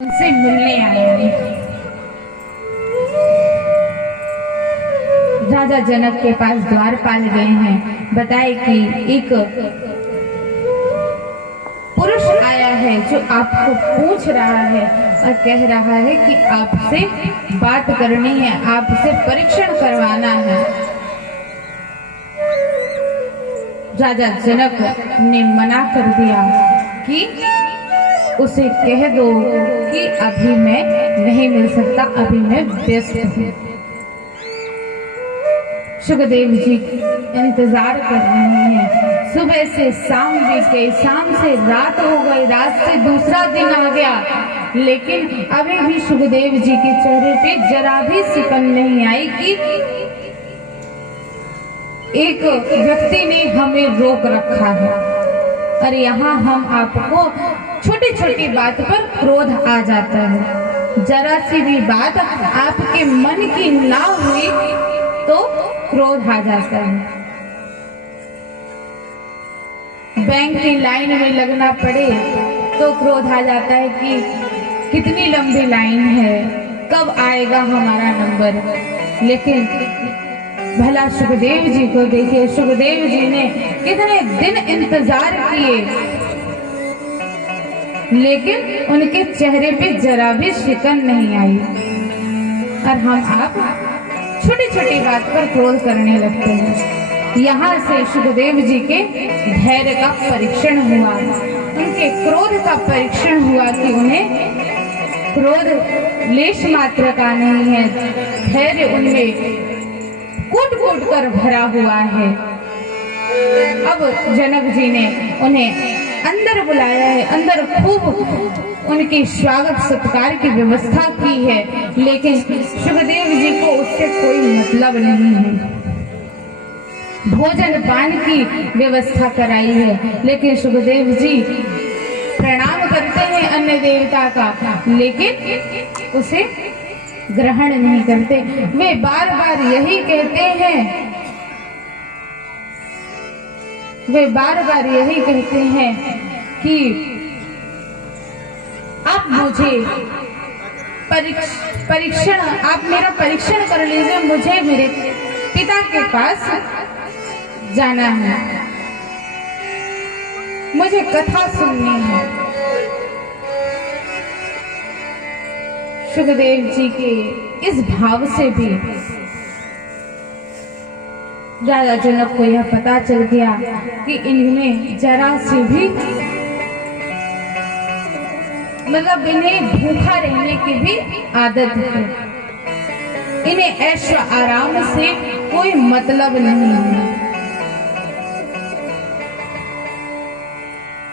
उनसे मिलने आया है। राजा जनक के पास द्वारपाल गए हैं। बताए कि एक पुरुष आया है जो आपको पूछ रहा है और कह रहा है कि आपसे बात करनी है, आपसे परीक्षण करवाना है। राजा जनक ने मना कर दिया कि उसे कह दो कि अभी मैं नहीं मिल सकता, अभी मैं व्यस्त हूँ। सुखदेव जी इंतजार कर रहे हैं। सुबह से शाम बीत गई, शाम से रात हो गई, रात से दूसरा दिन आ गया, लेकिन अभी भी सुखदेव जी के चेहरे पे जरा भी सिकन नहीं आई कि एक व्यक्ति ने हमें रोक रखा है। और यहाँ हम आपको छोटी छोटी बात पर क्रोध आ जाता है। जरा सी भी बात आपके मन की ना हुई तो क्रोध आ जाता है। बैंक की लाइन में लगना पड़े तो क्रोध आ जाता है कि कितनी लंबी लाइन है, कब आएगा हमारा नंबर। लेकिन भला सुखदेव जी को देखिए, सुखदेव जी ने कितने दिन इंतजार किए, लेकिन उनके चेहरे पे जरा भी शिकन नहीं आई। और हम आप छोटी छोटी बात पर क्रोध करने लगते हैं। यहाँ से सुखदेव जी के धैर्य का परीक्षण हुआ, उनके क्रोध का परीक्षण हुआ कि उन्हें क्रोध लेश मात्र का नहीं है, धैर्य उनमें कूट कूट कर भरा हुआ है। अब जनक जी ने उन्हें अंदर बुलाया है, अंदर खूब उनकी स्वागत सत्कार की व्यवस्था की है, लेकिन सुखदेव जी को उससे कोई मतलब नहीं है। भोजन पान की व्यवस्था कराई है, लेकिन सुखदेव जी प्रणाम करते हैं अन्य देवता का, लेकिन उसे ग्रहण नहीं करते। वे बार बार यही कहते हैं, वे बार बार यही कहते हैं कि आप मुझे परीक्षण, आप मेरा परीक्षण कर लीजिए, मुझे मेरे पिता के पास जाना है, मुझे कथा सुननी है। सुखदेव जी के इस भाव से भी राजा जनक को यह पता चल गया कि इनमें जरा सी भी मतलब इन्हें भूखा रहने की भी आदत है, इन्हें ऐश आराम से कोई मतलब नहीं है।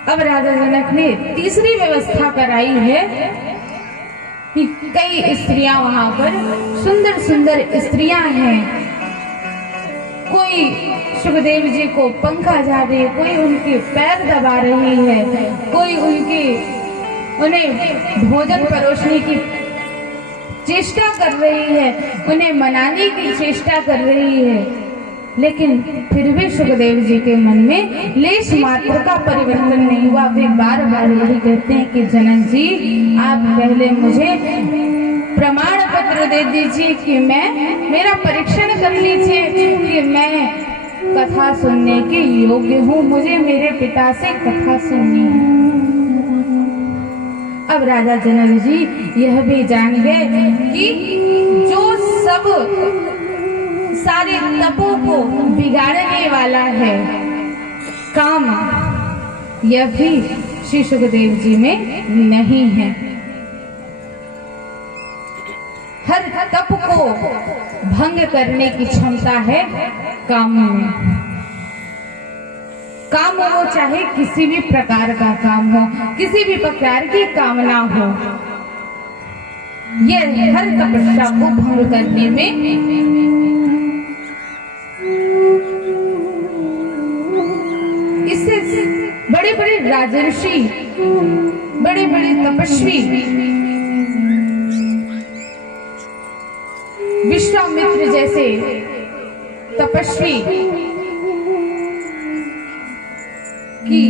अब राजा जनक ने तीसरी व्यवस्था कराई है कि कई स्त्रियां वहां पर सुंदर सुंदर स्त्रियां हैं, कोई सुखदेव जी को पंखा जा रही है, कोई उनके पैर दबा रही है, कोई उन्हें भोजन परोसने की चेष्टा कर रही है, उन्हें मनाने की चेष्टा कर रही है, लेकिन फिर भी सुखदेव जी के मन में लेश मात्र का परिवर्तन नहीं हुआ। वे बार बार यही कहते हैं कि जनक जी, आप पहले मुझे प्रमाण पत्र दे दीजिए कि मेरा परीक्षण कर लीजिए कि मैं कथा सुनने के योग्य हूँ, मुझे मेरे पिता से कथा सुननी है। अब राजा जनक जी यह भी जान गए कि जो सब सारे तपों को बिगाड़ने वाला है काम, यह भी श्री सुखदेव जी में नहीं है। हर तप को भंग करने की क्षमता है काम में। काम हो चाहे किसी भी प्रकार का काम हो, किसी भी प्रकार की कामना हो, यह हर तपस्या को भंग करने में बड़े बड़े राजर्षि, बड़े बड़े तपस्वी, विश्वामित्र जैसे तपस्वी की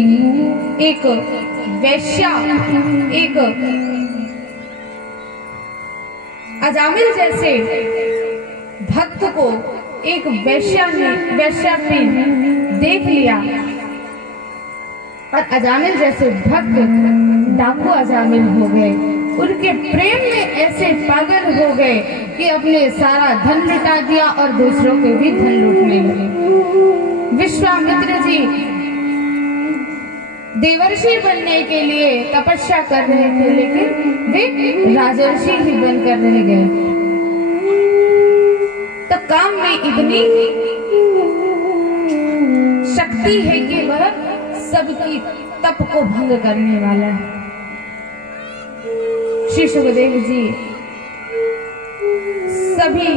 एक वैश्या, एक अजामिल जैसे भक्त को एक वेश्या ने देख लिया और अजामिल जैसे भक्त डाकू अजामिल हो गए। उनके प्रेम में ऐसे पागल हो गए कि अपने सारा धन लुटा दिया और दूसरों के भी धन लूटने लगे। विश्वामित्र जी देवर्षि बनने के लिए तपस्या कर रहे थे, लेकिन वे राजर्षि ही बनकर रह गए। तो काम में इतनी शक्ति है कि वह सबकी तप को भंग करने वाला है। श्री सुखदेव जी सभी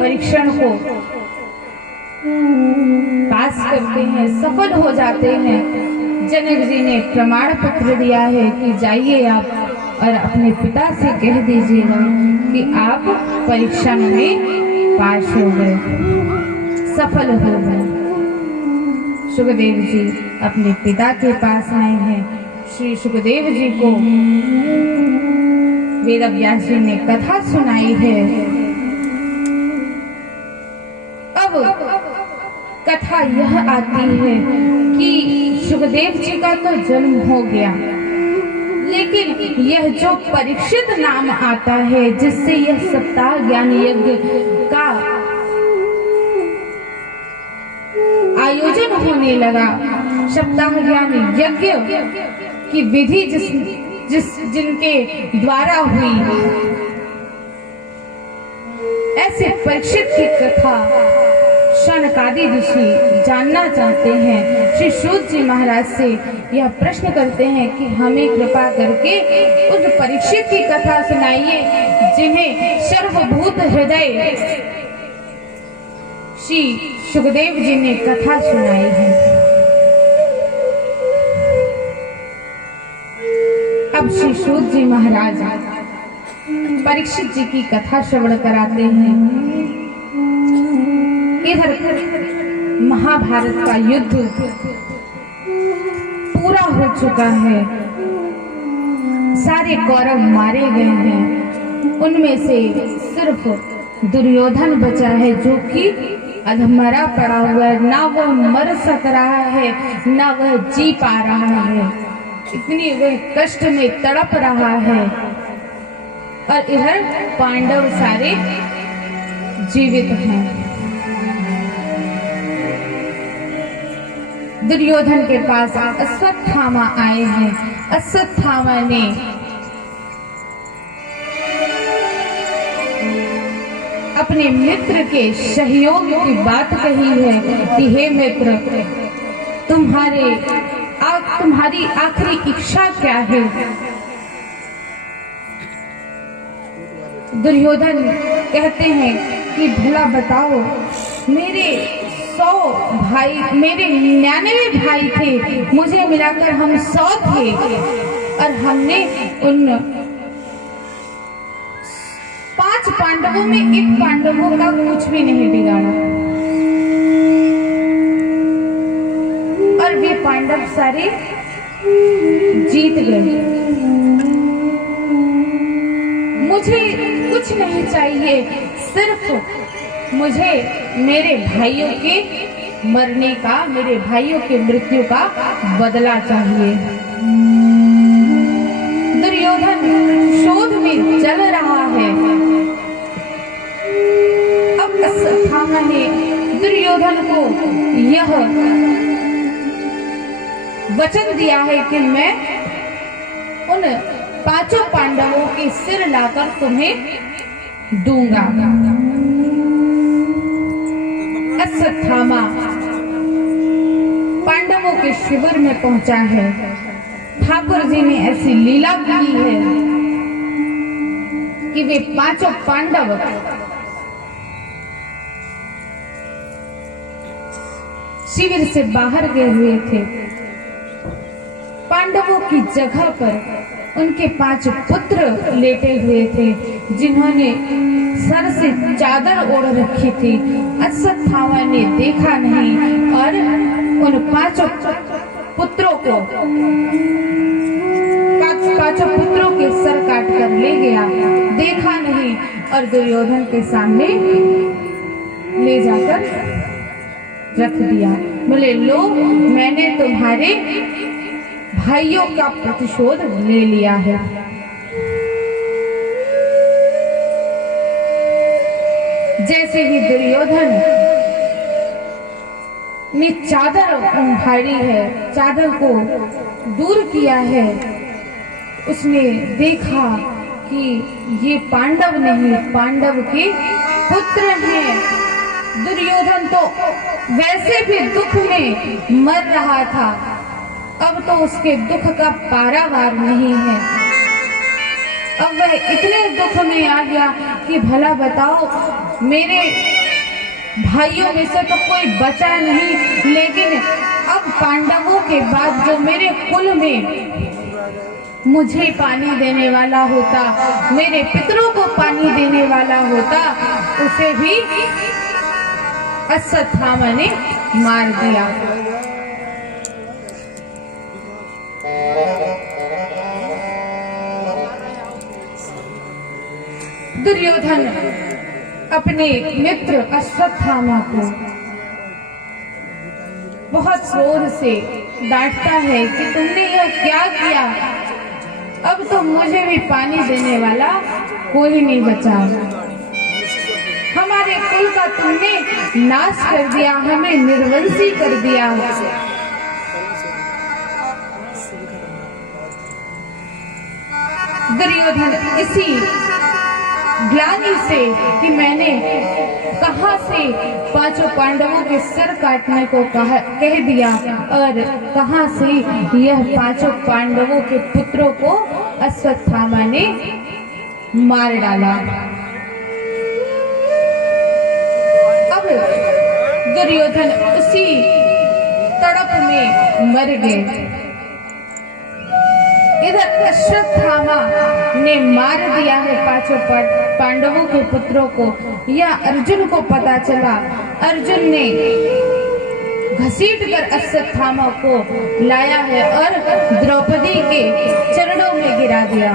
परीक्षण को पास करते हैं, सफल हो जाते हैं। जनक जी ने प्रमाण पत्र दिया है कि जाइए आप और अपने पिता से कह दीजिएगा कि आप परीक्षा में पास हो गए, सफल हो गए। सुखदेव जी अपने पिता के पास आए हैं। श्री सुखदेव जी को वेदव्यास जी ने कथा सुनाई है। अब कथा यह आती है कि सुखदेव जी का तो जन्म हो गया, लेकिन यह जो परीक्षित नाम आता है, जिससे यह सप्ताह ज्ञान यज्ञ का आयोजन होने लगा, सप्ताह ज्ञान यज्ञ की विधि जिनके द्वारा हुई, ऐसे परीक्षित की कथा शनकादि ऋषि जानना चाहते हैं। श्री सूत जी महाराज से यह प्रश्न करते हैं कि हमें कृपा करके उस परीक्षित की कथा सुनाइए जिन्हें सर्वभूत हृदय श्री सुखदेव जी ने कथा सुनाई है। अब श्री सूत जी महाराज परीक्षित जी की कथा श्रवण कराते हैं। इधर महाभारत का युद्ध पूरा हो चुका है, सारे कौरव मारे गए हैं। उनमें से सिर्फ दुर्योधन बचा है, जो कि अधमरा पड़ा हुआ है, ना वह मर सक रहा है ना वह जी पा रहा है, इतनी वह कष्ट में तड़प रहा है। और इधर पांडव सारे जीवित हैं। दुर्योधन के पास अश्वत्थामा आए हैं। अश्वत्थामा ने अपने मित्र के सहयोग की बात कही है कि हे मित्र, तुम्हारी आखिरी इच्छा क्या है? दुर्योधन कहते हैं कि भला बताओ, मेरे 100 भाई, मेरे 99 भाई थे, मुझे मिलाकर हम 100 थे और हमने उन 5 पांडवों में 1 पांडवों का कुछ भी नहीं बिगाड़ा और वे पांडव सारे जीत गए। मुझे कुछ नहीं चाहिए, सिर्फ मुझे मेरे भाइयों के मरने का, मेरे भाइयों के मृत्यु का बदला चाहिए। दुर्योधन शोध में चल रहा है। अब अश्वत्थामा ने दुर्योधन को यह वचन दिया है कि मैं उन 5 पांडवों के सिर लाकर तुम्हें दूंगा। अश्वत्थामा पांडवों के शिविर में पहुंचा है। ठाकुर जी ने ऐसी लीला की है कि वे 5 पांडव शिविर से बाहर गए हुए थे। पांडवों की जगह पर उनके 5 पुत्र लेटे हुए थे, जिन्होंने सर से चादर ओढ़ रखी थी। अश्वत्थामा ने देखा नहीं और उन 5 पुत्रों को, 5 पुत्रों के सर काट कर ले गया। देखा नहीं और दुर्योधन के सामने ले जाकर रख दिया। बोले लो, मैंने तुम्हारे भाइयों का प्रतिशोध ले लिया है। जैसे ही दुर्योधन ने चादर उठाई है, चादर को दूर किया है, उसने देखा कि ये पांडव नहीं, पांडव के पुत्र हैं। दुर्योधन तो वैसे भी दुख में मर रहा था, अब तो उसके दुख का पारावार नहीं है। अब वह इतने दुख में आ गया कि भला बताओ, मेरे भाइयों में से तो कोई बचा नहीं, लेकिन अब पांडवों के बाद जो मेरे कुल में मुझे पानी देने वाला होता, मेरे पितरों को पानी देने वाला होता, उसे भी अश्वत्थामा ने मार दिया। दुर्योधन अपने मित्र अश्वत्थामा को बहुत जोर से डांटता है कि तुमने यह क्या किया, अब तो मुझे भी पानी देने वाला कोई नहीं बचा, हमारे कुल का तुमने नाश कर दिया, हमें निर्वंशी कर दिया। दुर्योधन इसी ग्लानि से कि मैंने कहां से पांचों पांडवों के सर काटने को कह दिया और कहां से यह पांचों पांडवों के पुत्रों को अश्वत्थामा ने मार डाला। अब दुर्योधन उसी तड़प में मर गए। इधर अश्वत्थामा ने मार दिया है पांचों पांडवों के पुत्रों को। यह अर्जुन को पता चला। अर्जुन ने घसीट कर अश्वत्थामा को लाया है और द्रौपदी के चरणों में गिरा दिया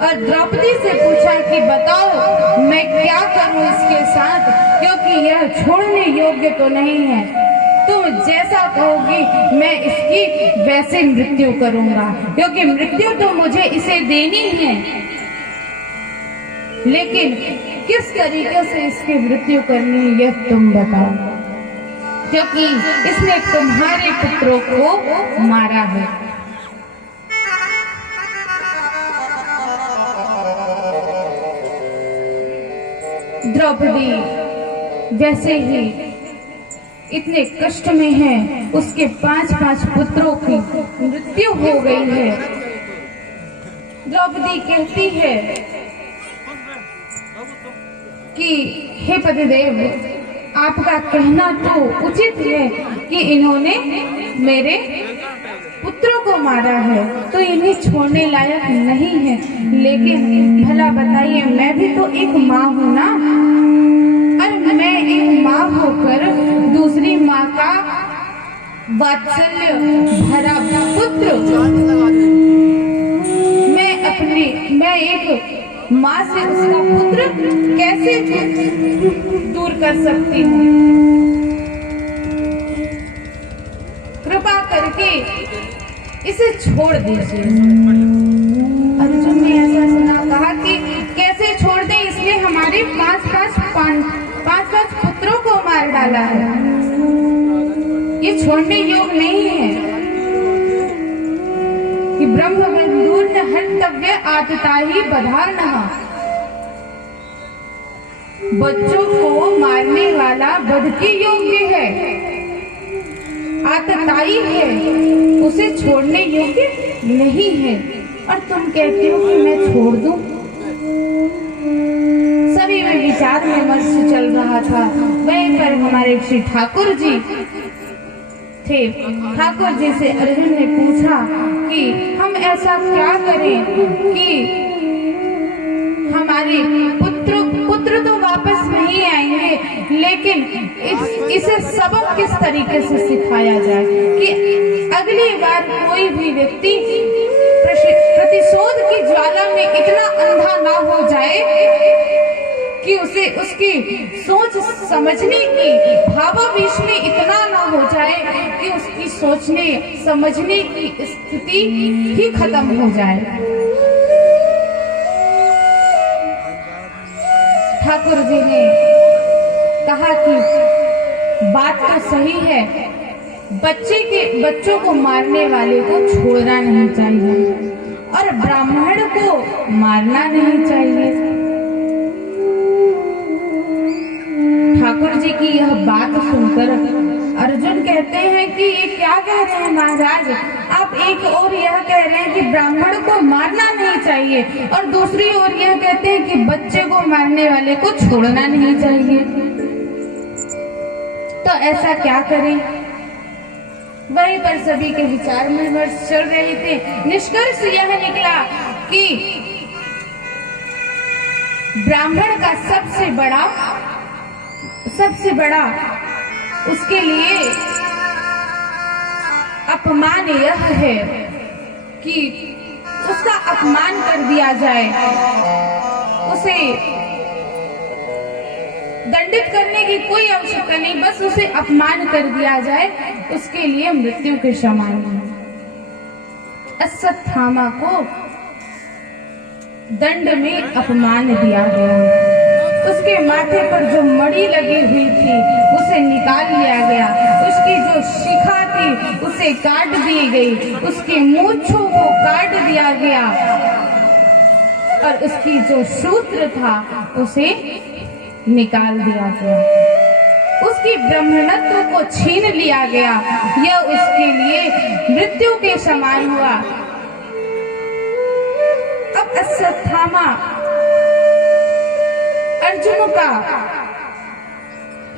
और द्रौपदी से पूछा कि बताओ मैं क्या करूं इसके साथ, क्योंकि यह छोड़ने योग्य तो नहीं है, तुम जैसा कहोगी मैं इसकी वैसे मृत्यु करूंगा, क्योंकि मृत्यु तो मुझे इसे देनी है, लेकिन किस तरीके से इसकी मृत्यु करनी है यह तुम बताओ, क्योंकि इसने तुम्हारे पुत्रों को मारा है। द्रौपदी जैसे ही इतने कष्ट में है, उसके 5 पुत्रों की मृत्यु हो गई है। द्रौपदी कहती है कि हे पतिदेव, आपका कहना तो उचित है कि इन्होंने मेरे पुत्रों को मारा है, तो इन्हें छोड़ने लायक नहीं है, लेकिन भला बताइए मैं भी तो एक माँ हूँ ना, और मैं एक माँ होकर दूसरी माँ का वात्सल्य भरा पुत्र, मैं एक माँ से उसका पुत्र कैसे दूर कर सकती हूँ? कृपा करके इसे छोड़ दीजिए। अर्जुन ने ऐसा सुना, कहा कि कैसे छोड़ दे, इसने हमारे 5 पुत्रों को मार डाला है, ये छोड़ने योग्य नहीं है। कि ब्रह्म बंधुर न हंतव्य आतता ही बधानहा, बच्चों को मारने वाला वध के योग्य है, आतताई है, उसे छोड़ने योग्य नहीं है, और तुम कहती हो कि मैं छोड़ दूं? सभी में विचार विमर्श चल रहा था। वहीं पर हमारे श्री ठाकुर जी थे। ठाकुर जी से अर्जुन ने पूछा कि हम ऐसा क्या करें कि हमारे पुत्र तो वापस नहीं आएंगे, लेकिन इसे सबक किस तरीके से सिखाया जाए कि अगली बार कोई भी व्यक्ति प्रतिशोध की ज्वाला में इतना अंधा ना हो जाए कि उसे उसकी सोच समझने की भावावेश में इतना ना हो जाए कि उसकी सोचने समझने की स्थिति ही खत्म हो जाए। ठाकुर जी ने कहा कि बात तो सही है, बच्चों को मारने वाले को छोड़ना नहीं चाहिए और ब्राह्मण को मारना नहीं चाहिए। ठाकुर जी की यह बात सुनकर अर्जुन कहते हैं कि ये क्या कह रहे हैं महाराज, आप एक और यह कह रहे हैं कि ब्राह्मण को मारना नहीं चाहिए और दूसरी ओर यह कहते हैं कि बच्चे को मारने वाले को छोड़ना नहीं चाहिए, तो ऐसा क्या करें। वहीं पर सभी के विचार विमर्श चल रहे थे। निष्कर्ष यह निकला कि ब्राह्मण का सबसे बड़ा उसके लिए अपमान यह है कि उसका अपमान कर दिया जाए, उसे दंडित करने की कोई आवश्यकता नहीं, बस उसे अपमान कर दिया जाए, उसके लिए मृत्यु के समान है। अश्वत्थामा को दंड में अपमान दिया गया, उसके माथे पर जो मणि लगी हुई थी उसे निकाल लिया गया, उसकी जो शिखा थी उसे काट दी गई, उसकी मूंछों को काट दिया गया और उसकी जो सूत्र था उसे निकाल दिया गया, उसकी ब्राह्मणत्व को छीन लिया गया। यह उसके लिए मृत्यु के समान हुआ। अब अश्वत्थामा अर्जुन का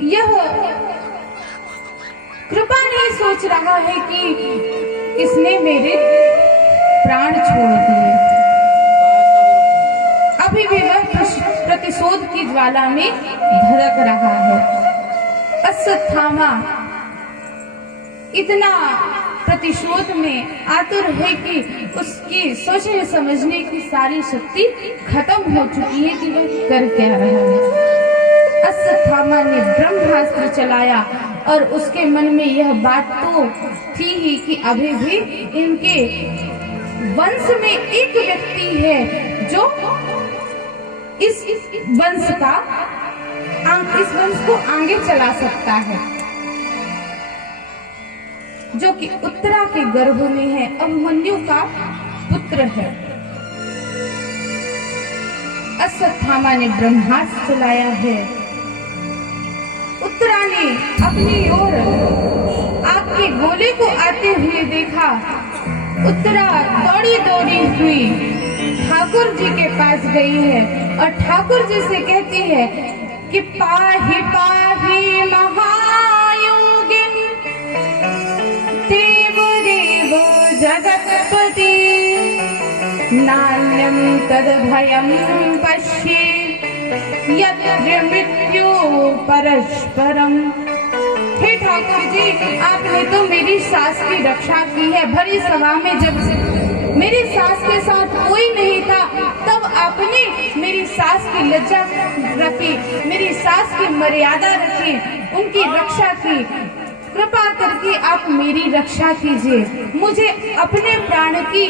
यह कृपा नहीं सोच रहा है कि इसने मेरे प्राण छोड़ दिए, अभी भी वह प्रतिशोध की ज्वाला में धड़क रहा है। अश्वत्थामा इतना प्रतिशोध में आतुर है कि उसकी सोचने समझने की सारी शक्ति खत्म हो चुकी है कि वह कर क्या रहा है। अश्वत्थामा ने ब्रह्मास्त्र चलाया और उसके मन में यह बात तो थी ही कि अभी भी इनके वंश में एक व्यक्ति है जो इस वंश को आगे चला सकता है, जो कि उत्तरा के गर्भ में है, अभिमन्यु का पुत्र है। अश्वत्थामा ने ब्रह्मास्त्र चलाया है। उत्तरा ने अपनी ओर आग के गोले को आते हुए देखा। उत्तरा दौड़ी दौड़ी हुई ठाकुर जी के पास गई है और ठाकुर जी से कहती है कि पाहि पाहि महायोगिन देव देव जगत्पति नान्यं तद भयं पश्ये यत्र मृत्यु परस्परम। हे ठाकुर जी, आपने तो मेरी सास की रक्षा की है। भरी सभा में जब मेरी सास के साथ कोई नहीं था तब आपने मेरी सास की लज्जा रखी, मेरी सास की मर्यादा रखी, उनकी रक्षा की। कृपा करके आप मेरी रक्षा कीजिए। मुझे अपने प्राण की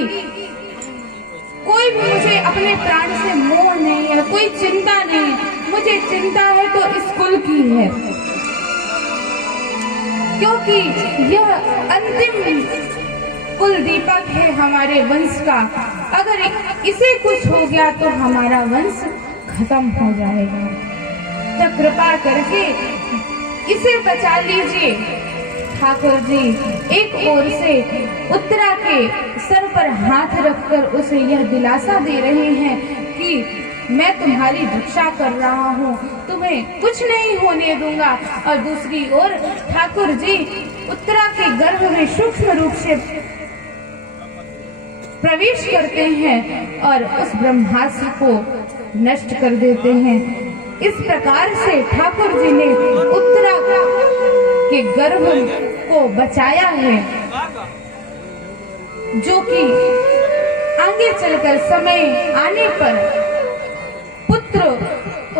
कोई भी मुझे अपने प्राण से मोह नहीं है, कोई चिंता नहीं। मुझे चिंता है तो इस कुल की है, क्योंकि यह अंतिम कुल दीपक है हमारे वंश का। अगर इसे कुछ हो गया तो हमारा वंश खत्म हो जाएगा, तो कृपा करके इसे बचा लीजिए। ठाकुर जी एक ओर से उत्तरा के सर पर हाथ रखकर उसे यह दिलासा दे रहे हैं कि मैं तुम्हारी रक्षा कर रहा हूँ, तुम्हें कुछ नहीं होने दूंगा। और दूसरी ओर ठाकुर जी उत्तरा के गर्भ में सूक्ष्म रूप से प्रवेश करते हैं और उस ब्रह्मास्त्र को नष्ट कर देते हैं। इस प्रकार से ठाकुर जी ने उत्तरा के गर्भ को बचाया है, जो कि आगे चलकर समय आने पर पुत्र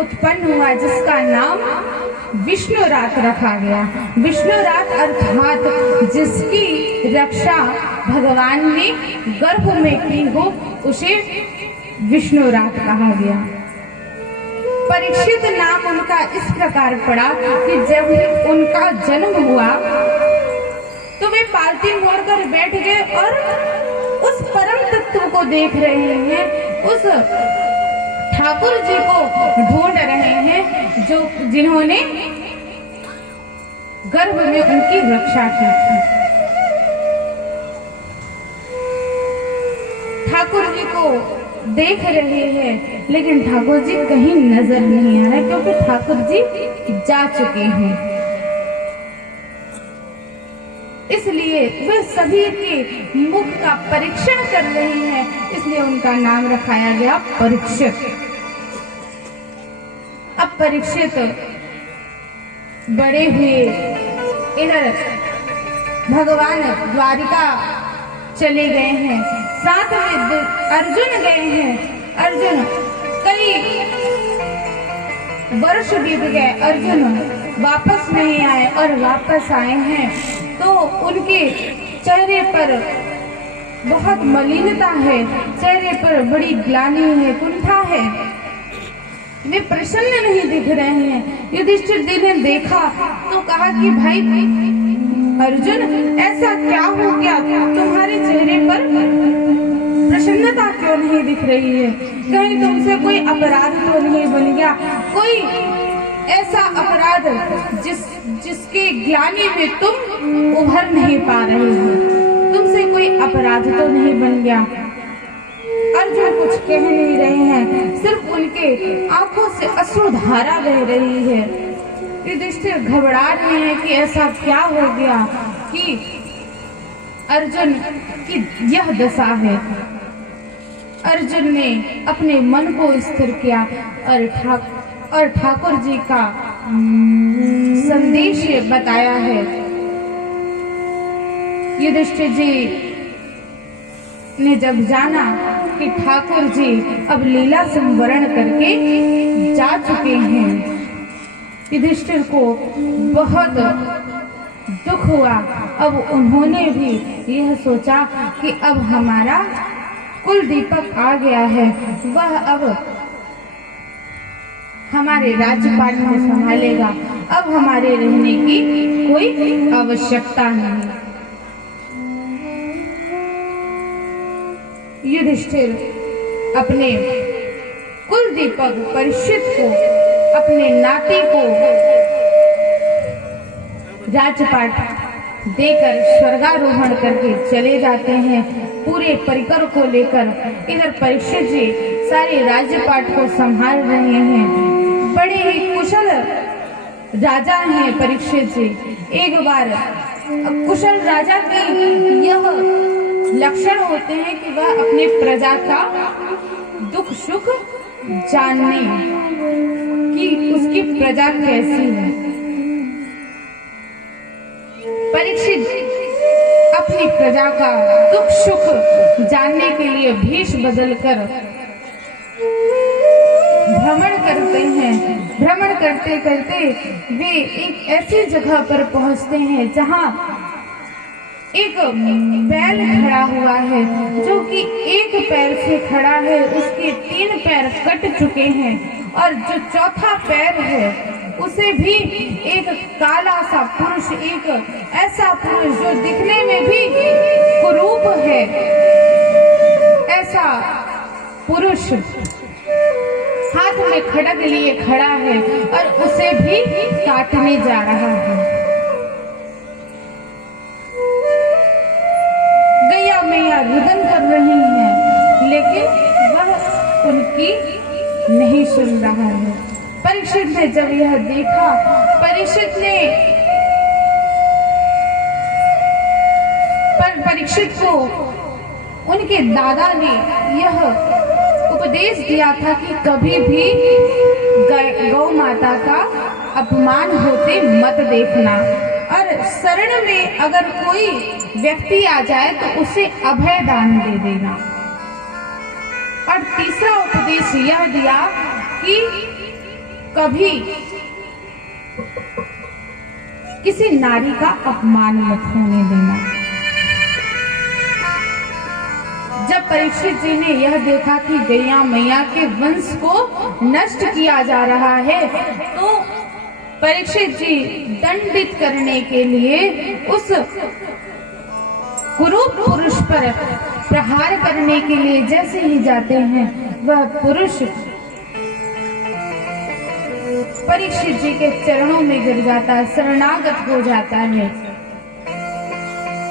उत्पन्न हुआ जिसका नाम विष्णुरात रखा गया। विष्णुरात अर्थात जिसकी रक्षा भगवान ने गर्भ में की हो उसे विष्णुरात कहा गया। परीक्षित नाम उनका इस प्रकार पड़ा कि जब उनका जन्म हुआ तो वे पालती मोड़कर बैठ गए और उस परम तत्व को देख रहे हैं, उस ठाकुर जी को ढूंढ रहे हैं जो जिन्होंने गर्भ में उनकी रक्षा की थी। ठाकुर जी को देख रहे हैं लेकिन ठाकुर जी कहीं नजर नहीं आ रहे क्योंकि ठाकुर जी जा चुके हैं। इसलिए वे सभी के मुख का परीक्षण कर रहे हैं, इसलिए उनका नाम रखाया गया परीक्षित। अब परीक्षित बड़े हुए, इधर भगवान द्वारिका चले गए हैं, साथ में अर्जुन गए हैं। अर्जुन कई वर्ष बीत गए, अर्जुन वापस नहीं आए और वापस आए हैं तो उनके चेहरे पर बहुत मलिनता है, चेहरे पर बड़ी ग्लानि है, कुंठा है, वे प्रसन्न नहीं दिख रहे हैं। युधिष्ठिर जी ने देखा तो कहा कि भाई अर्जुन ऐसा क्या हो गया, तुम्हारे चेहरे पर प्रसन्नता क्यों नहीं दिख रही है? कहीं तुमसे कोई अपराध तो नहीं बन गया, कोई ऐसा अपराध जिसके ग्लानि में तुम उभर नहीं पा रहे हो, तुमसे कोई अपराध तो नहीं बन गया? अर्जुन कुछ कह नहीं रहे हैं, सिर्फ उनके आंखों से अश्रुधारा बह रही है। युधिष्ठिर घबरा रहे हैं कि ऐसा क्या हो गया कि अर्जुन की यह दशा है। अर्जुन ने अपने मन को स्थिर किया और ठाकुर जी का संदेश बताया है। युधिष्ठिर जी ने जब जाना कि ठाकुर जी अब लीला संवरण करके जा चुके हैं, युधिष्ठिर को बहुत दुख हुआ। अब उन्होंने भी यह सोचा कि अब हमारा कुल दीपक आ गया है, वह अब हमारे राज्यपाट को संभालेगा, अब हमारे रहने की कोई आवश्यकता नहीं। युधिष्ठिर अपने कुल दीपक परीक्षित को, अपने नाती को राज्यपाट देकर स्वर्गारोहण करके चले जाते हैं पूरे परिकर को लेकर। इधर परीक्षित जी सारे राज्यपाट को संभाल रहे हैं, बड़े ही कुशल राजा हैं परीक्षित जी। एक बार कुशल राजा की यह लक्षण होते हैं कि वह अपने प्रजा का दुख सुख जानने कि उसकी प्रजा कैसी है। परीक्षित अपनी प्रजा का दुख सुख जानने के लिए भेष बदलकर भ्रमण करते हैं। भ्रमण करते करते वे एक ऐसी जगह पर पहुंचते हैं जहां एक बैल खड़ा हुआ है, जो कि एक पैर से खड़ा है, उसके 3 पैर कट चुके हैं और जो चौथा पैर है उसे भी एक काला सा पुरुष, एक ऐसा पुरुष जो दिखने में भी कुरूप है, ऐसा पुरुष हाथ में खड्ग लिए खड़ा है और उसे भी काटने जा रहा है। गैया मैया रुदन कर रही हैं, लेकिन वह उनकी नहीं सुन रहा है। परीक्षित ने जब यह देखा, परीक्षित को उनके दादा ने यह उपदेश दिया था कि कभी भी गौ माता का अपमान होते मत देखना, और शरण में अगर कोई व्यक्ति आ जाए तो उसे अभय दान दे देना। और तीसरा उपदेश यह दिया कि कभी किसी नारी का अपमान मत होने देना। जब परीक्षित जी ने यह देखा कि गैया मैया के वंश को नष्ट किया जा रहा है, तो परीक्षित जी दंडित करने के लिए उस कुरूप पुरुष पर प्रहार करने के लिए जैसे ही जाते हैं, वह पुरुष परीक्षित जी के चरणों में गिर जाता है, शरणागत हो जाता है।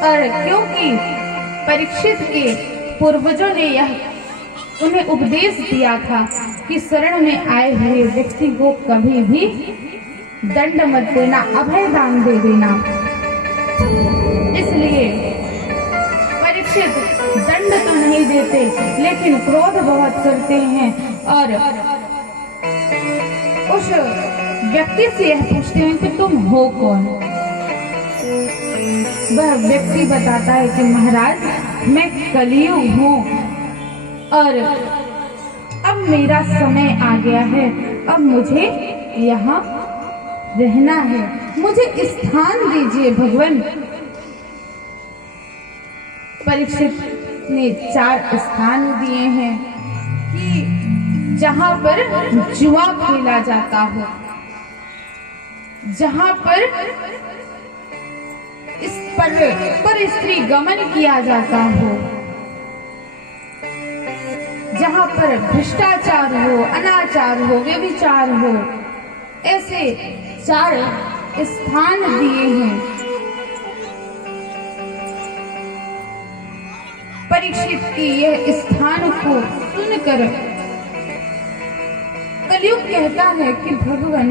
और क्योंकि परीक्षित के पूर्वजों ने यह उन्हें उपदेश दिया था कि शरण में आए हुए व्यक्ति को कभी भी दंड मत देना, अभय दान दे देना, इसलिए परीक्षित दंड तो नहीं देते लेकिन क्रोध बहुत करते हैं और उस व्यक्ति से यह पूछते हैं कि तुम हो कौन। वह व्यक्ति बताता है कि महाराज, मैं कलियुग हूँ और अब मेरा समय आ गया है, अब मुझे यहाँ रहना है, मुझे स्थान दीजिए भगवान। परीक्षित ने 4 स्थान दिए हैं कि जहां पर जुआ खेला जाता हो, जहां पर इस पर स्त्री गमन किया जाता हो, जहां पर भ्रष्टाचार हो, अनाचार हो, व्यभिचार हो, ऐसे 4 स्थान दिए हैं। परीक्षित की यह स्थान को सुनकर कलियुग कहता है कि भगवान,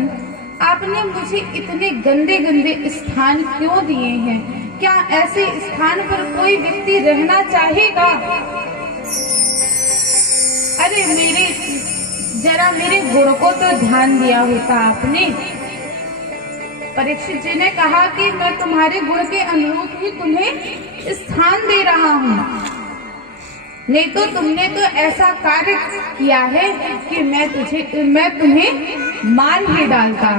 आपने मुझे इतने गंदे गंदे स्थान क्यों दिए हैं? क्या ऐसे स्थान पर कोई व्यक्ति रहना चाहेगा? अरे जरा मेरे गुण को तो ध्यान दिया होता आपने। परीक्षित जी ने कहा कि मैं तुम्हारे गुण के अनुरूप ही तुम्हें स्थान दे रहा हूँ, नहीं तो तुमने तो ऐसा कार्य किया है कि मैं तुम्हें मार ही डालता,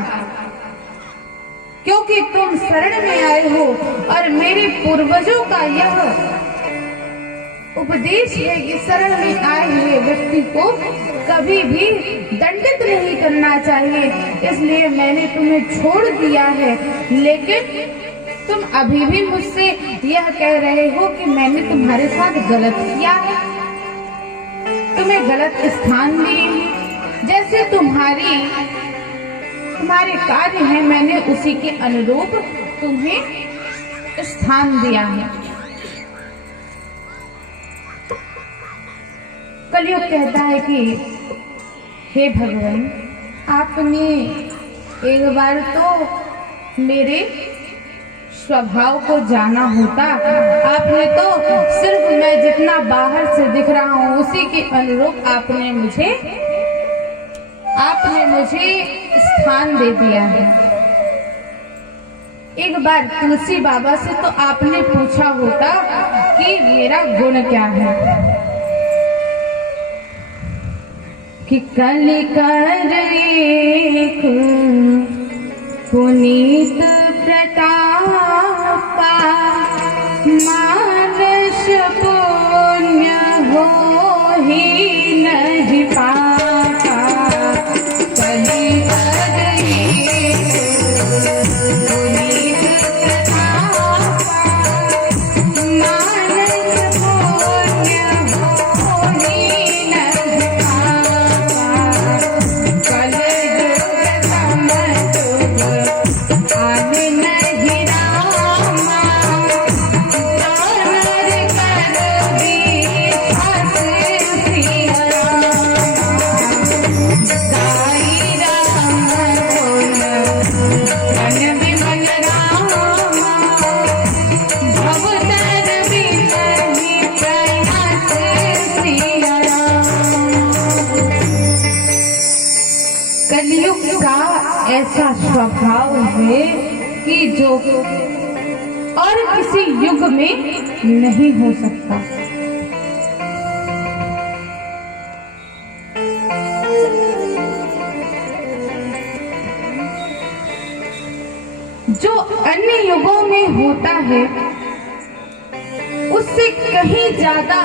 क्योंकि तुम शरण में आए हो और मेरे पूर्वजों का यह उपदेश है कि शरण में आए हुए व्यक्ति को कभी भी दंडित नहीं करना चाहिए, इसलिए मैंने तुम्हें छोड़ दिया है। लेकिन तुम अभी भी मुझसे यह कह रहे हो कि मैंने तुम्हारे साथ गलत किया है, तुम्हें गलत स्थान दिए हैं, जैसे तुम्हारे कार्य हैं मैंने उसी के अनुरूप तुम्हें स्थान दिया है। कलियुग कहता है कि हे भगवान, आपने एक बार तो मेरे स्वभाव को जाना होता, आपने तो सिर्फ मैं जितना बाहर से दिख रहा हूँ उसी के अनुरूप आपने मुझे स्थान दे दिया है। एक बार तुलसी बाबा से तो आपने पूछा होता कि मेरा गुण क्या है, कि कलिकर एक पुनीत प्रतापा मानस पुण्य हो ही नहीं पाता। कलिकर एक पुनीत प्रतापा मानस पुण्य हो ही नहीं पाता। कलयुग समयुग आने नहीं रामा, जानर कर दी हंस सिया गाई राम बोल मन विमल रामा, भवतर बिनहि प्रयास सिया। कलियुग का ऐसा स्वभाव है कि जो और किसी युग में नहीं हो सकता। जो अन्य युगों में होता है उससे कहीं ज्यादा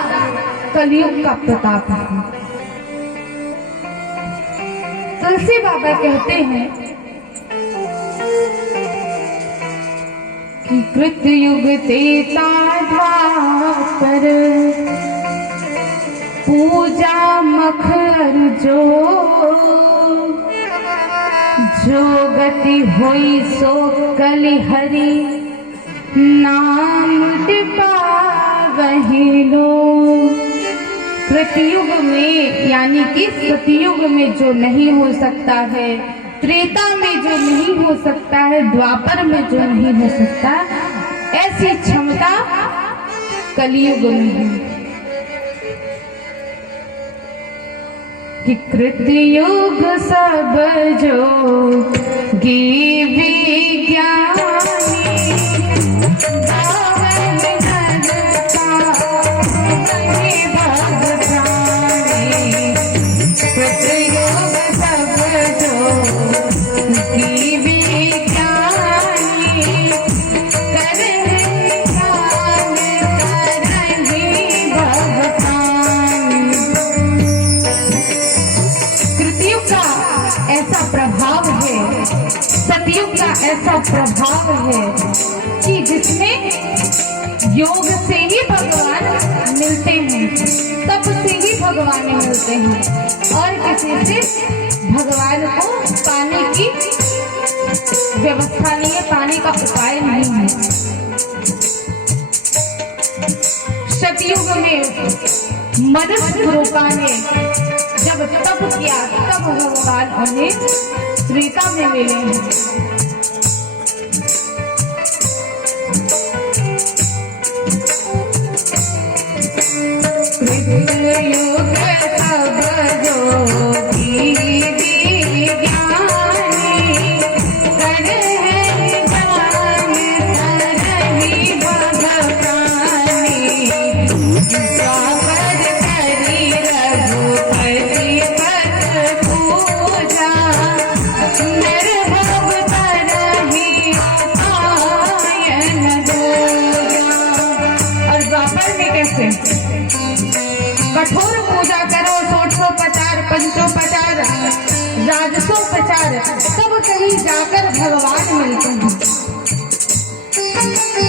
कलयुग का प्रताप है। तुलसी बाबा कहते हैं कि कृतयुग तेता द्वापर पूजा मखर जो गति हुई सो कलि हरि नाम वही लो। कृतयुग में यानी कि सतयुग में जो नहीं हो सकता है, त्रेता में जो नहीं हो सकता है, द्वापर में जो नहीं हो सकता, ऐसी क्षमता कलियुग में है। कि कृतयुग सब जो विज्ञानी ऐसा प्रभाव है कि जिसमें योग से ही भगवान मिलते हैं, तप से ही भगवान मिलते हैं, और किसी से भगवान को पाने की व्यवस्था नहीं है, पाने का उपाय नहीं है। सतयुग में मनुष्य रूपा ने जब तप किया तब भगवान उन्हें त्रेता में मिले हैं। युग सब जो विज्ञानी करे जान तरहि भगवानी, द्वापर करी रघुपति पद पूजा, निर्भव तरहि आयन दूजा। और द्वापर में कैसे कठोर पूजा करो, 650 550 राजसोपचार, सब कहीं जाकर भगवान मिलते हैं।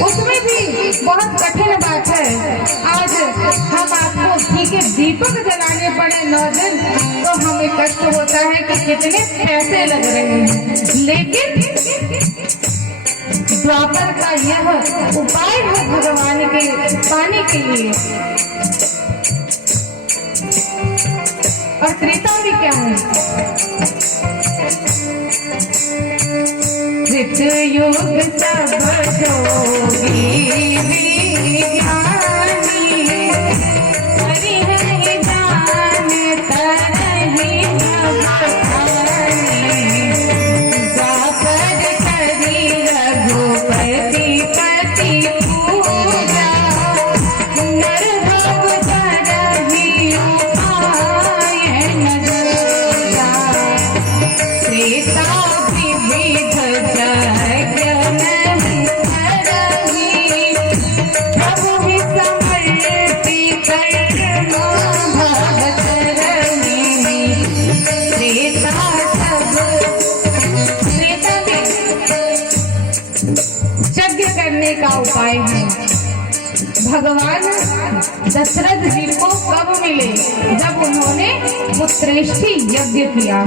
उसमें भी बहुत कठिन बात है। आज हम आपको घी के दीपक जलाने पड़े 9 दिन तो हमें कष्ट होता है कि कितने पैसे लग रहे हैं, लेकिन द्वापर का यह उपाय है भगवान के पाने के लिए। और त्रेता भी क्या है? कृतयुग सब जो विज्ञानी करे जान तरहि भगवानी, द्वापर करी रघुपति पति पूजा, निर्भव तरहि आयन दूजा। त्रेता विविध यज्ञ नहीं करही, प्रभु ही समर्पि कर्मा भगत रही। त्रेता यज्ञ करने का उपाय है। भगवान दशरथ जी को कब मिले? जब उन्होंने पुत्रेष्टि यज्ञ किया।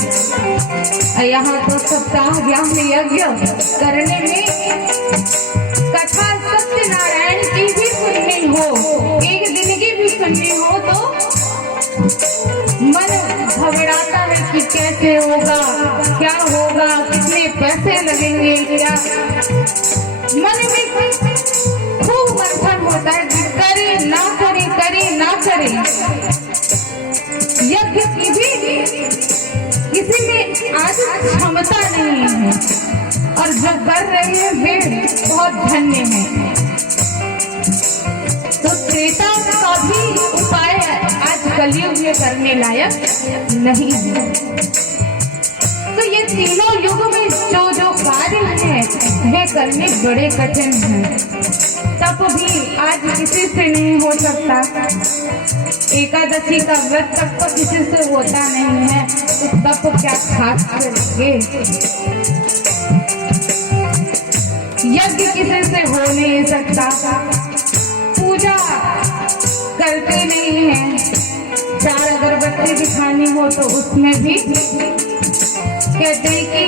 यहाँ तो सप्ताह ज्ञान यज्ञ करने में कथा सत्यनारायण की भी सुननी हो, एक दिन की भी सुननी हो तो मन घबराता है कि कैसे होगा, क्या होगा, कितने पैसे लगेंगे, क्या मन में खूब मंथन होता है कि करे ना करे, करे ना करे। यज्ञ की भी किसी में आज क्षमता नहीं है, और जो कर रहे हैं वे बहुत धन्य हैं। तो त्रेता का भी उपाय आज कलयुग में करने लायक नहीं है। तो ये तीनों युग में जो जो कार्य है वे करने बड़े कठिन हैं। तप भी आज किसी से नहीं हो सकता। एकादशी का व्रत तक तो किसी से होता नहीं है, तो तप क्या खास करके। यज्ञ किसी से हो नहीं सकता, पूजा करते नहीं है। 4 अगरबत्ती दिखानी हो तो उसमें भी कहते हैं कि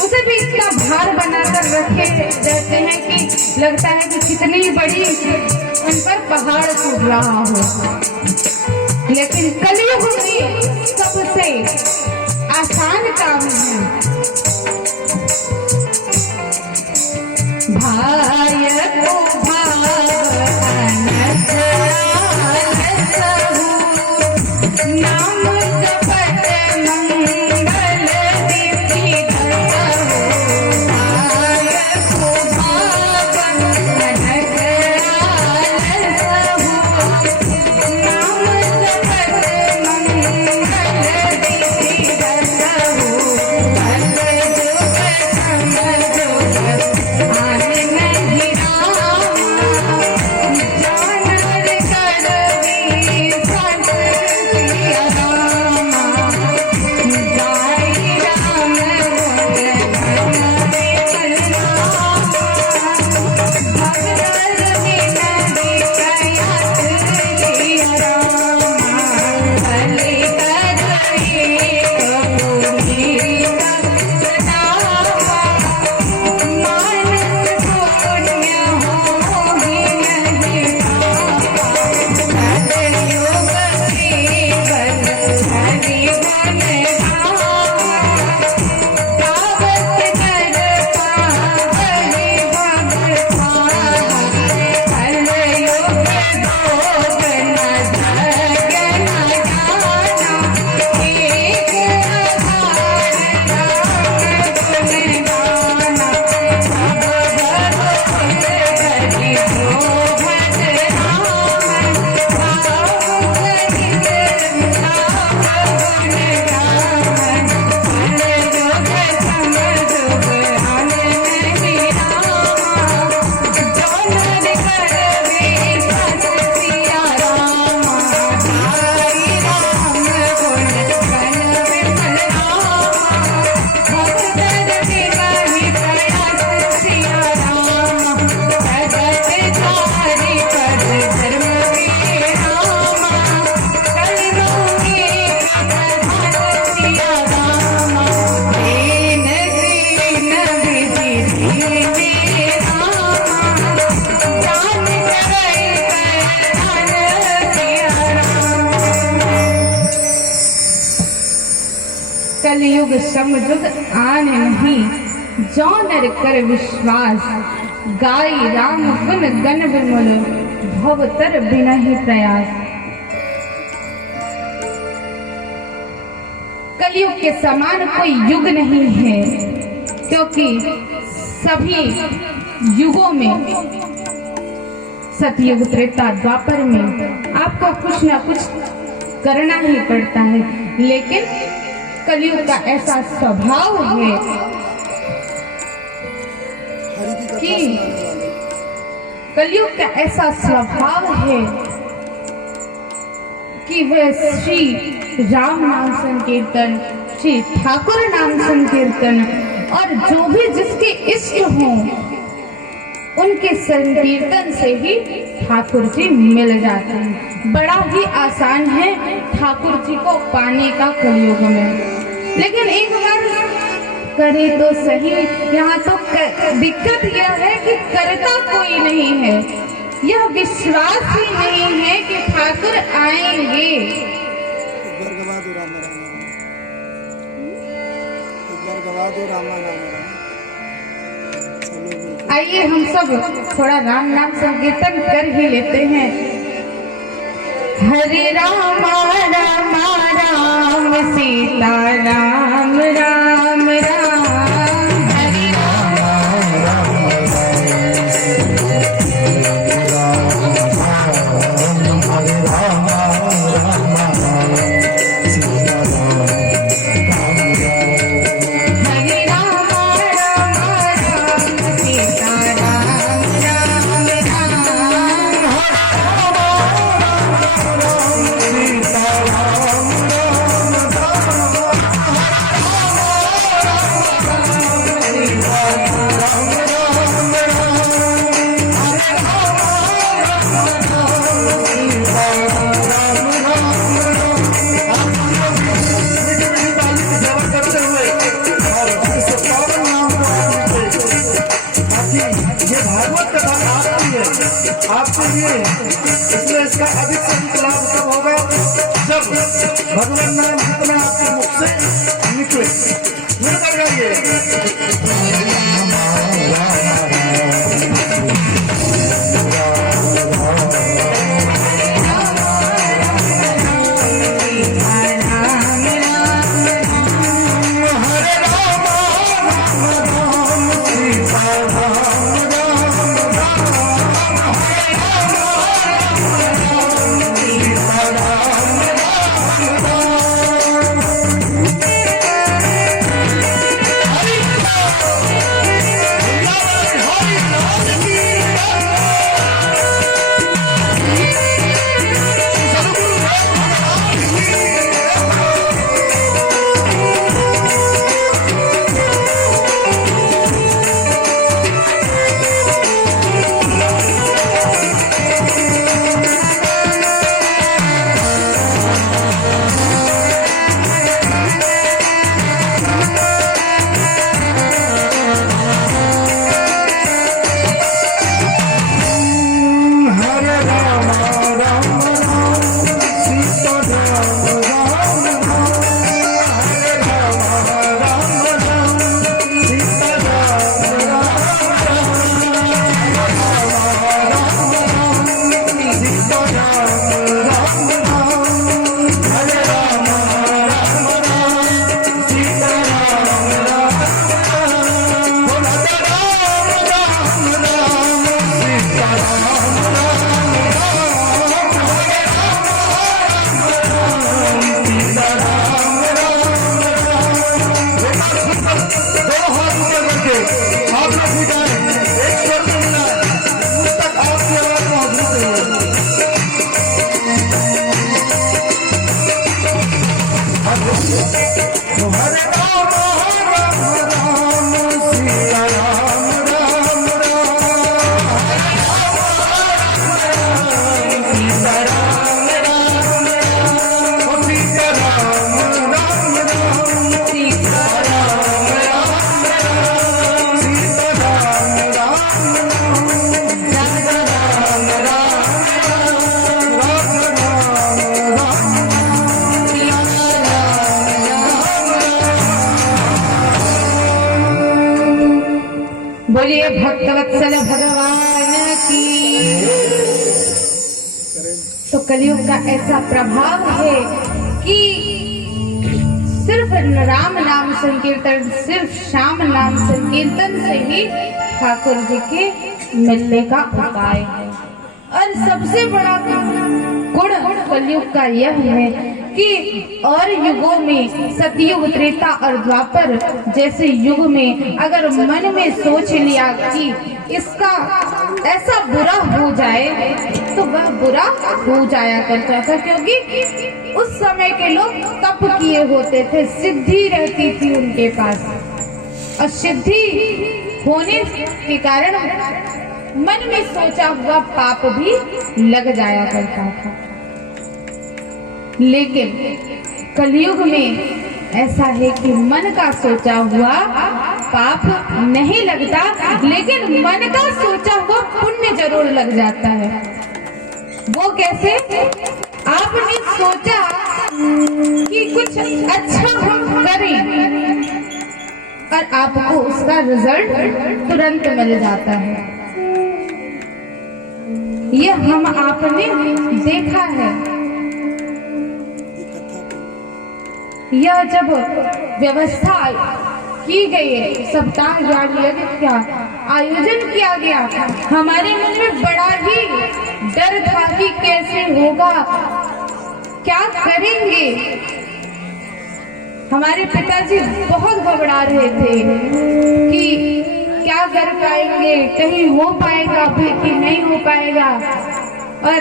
उसे भी इतना भार बनाकर रखे रहते हैं कि लगता है कि कितनी बड़ी उन पर पहाड़ टूट रहा हो। लेकिन कलयुग में सबसे आसान काम है। भाय को नाम जपत मंगल दीप्ति कलयुग समयुग आन नहीं, जो नर कर विश्वास। गाय राम गुण गण विमल, भवतर बिना ही प्रयास। कलयुग के समान कोई युग नहीं है, क्योंकि सभी युगों में, सतयुग त्रेता द्वापर में आपको कुछ ना कुछ करना ही पड़ता है। लेकिन कलयुग का ऐसा स्वभाव है कि कलयुग का ऐसा स्वभाव है कि वह श्री राम नाम संकीर्तन, श्री ठाकुर नाम संकीर्तन और जो भी जिसके इष्ट हों उनके संकीर्तन से ही ठाकुर जी मिल जाते हैं। बड़ा ही आसान है ठाकुर जी को पाने का कलयुग में। लेकिन एक बार करे तो सही, यहाँ तो दिक्कत यह है कि करता कोई नहीं है। यह विश्वास ही नहीं है कि ठाकुर आएंगे। आइए हम सब थोड़ा राम नाम संकीर्तन कर ही लेते हैं। हरे राम राम राम सीता राम राम राम, हरे राम राम सीता आपके लिए। इसलिए इसका अधिक से अधिक लाभ तब होगा जब भगवान नाम जितना आपके मुख से निकले। मिलकर गाइए। बोलिए भक्तवत्सल भगवान की। तो कलयुग का ऐसा प्रभाव है कि सिर्फ राम नाम संकीर्तन, सिर्फ श्याम नाम संकीर्तन से ही ठाकुर जी के मिलने का उपाय है। और सबसे बड़ा गुण कलयुग का यह है कि और युगों में सतयुग, त्रेता और द्वापर जैसे युग में अगर मन में सोच लिया कि इसका ऐसा बुरा हो जाए तो वह बुरा हो जाया करता था, क्योंकि उस समय के लोग तप किए होते थे, सिद्धि रहती थी उनके पास, और सिद्धि होने के कारण मन में सोचा हुआ पाप भी लग जाया करता था। लेकिन कलयुग में ऐसा है कि मन का सोचा हुआ पाप नहीं लगता, लेकिन मन का सोचा हुआ पुण्य जरूर लग जाता है। वो कैसे? आपने सोचा कि कुछ अच्छा हम करें और आपको उसका रिजल्ट तुरंत मिल जाता है। यह हम आपने देखा है। यह जब व्यवस्था की गई है, सप्ताह ज्ञान यज्ञ का आयोजन किया गया, हमारे मन में बड़ा ही डर था कि कैसे होगा, क्या करेंगे। हमारे पिताजी बहुत घबरा रहे थे कि क्या कर पाएंगे, कहीं हो पाएगा भी कि नहीं हो पाएगा। और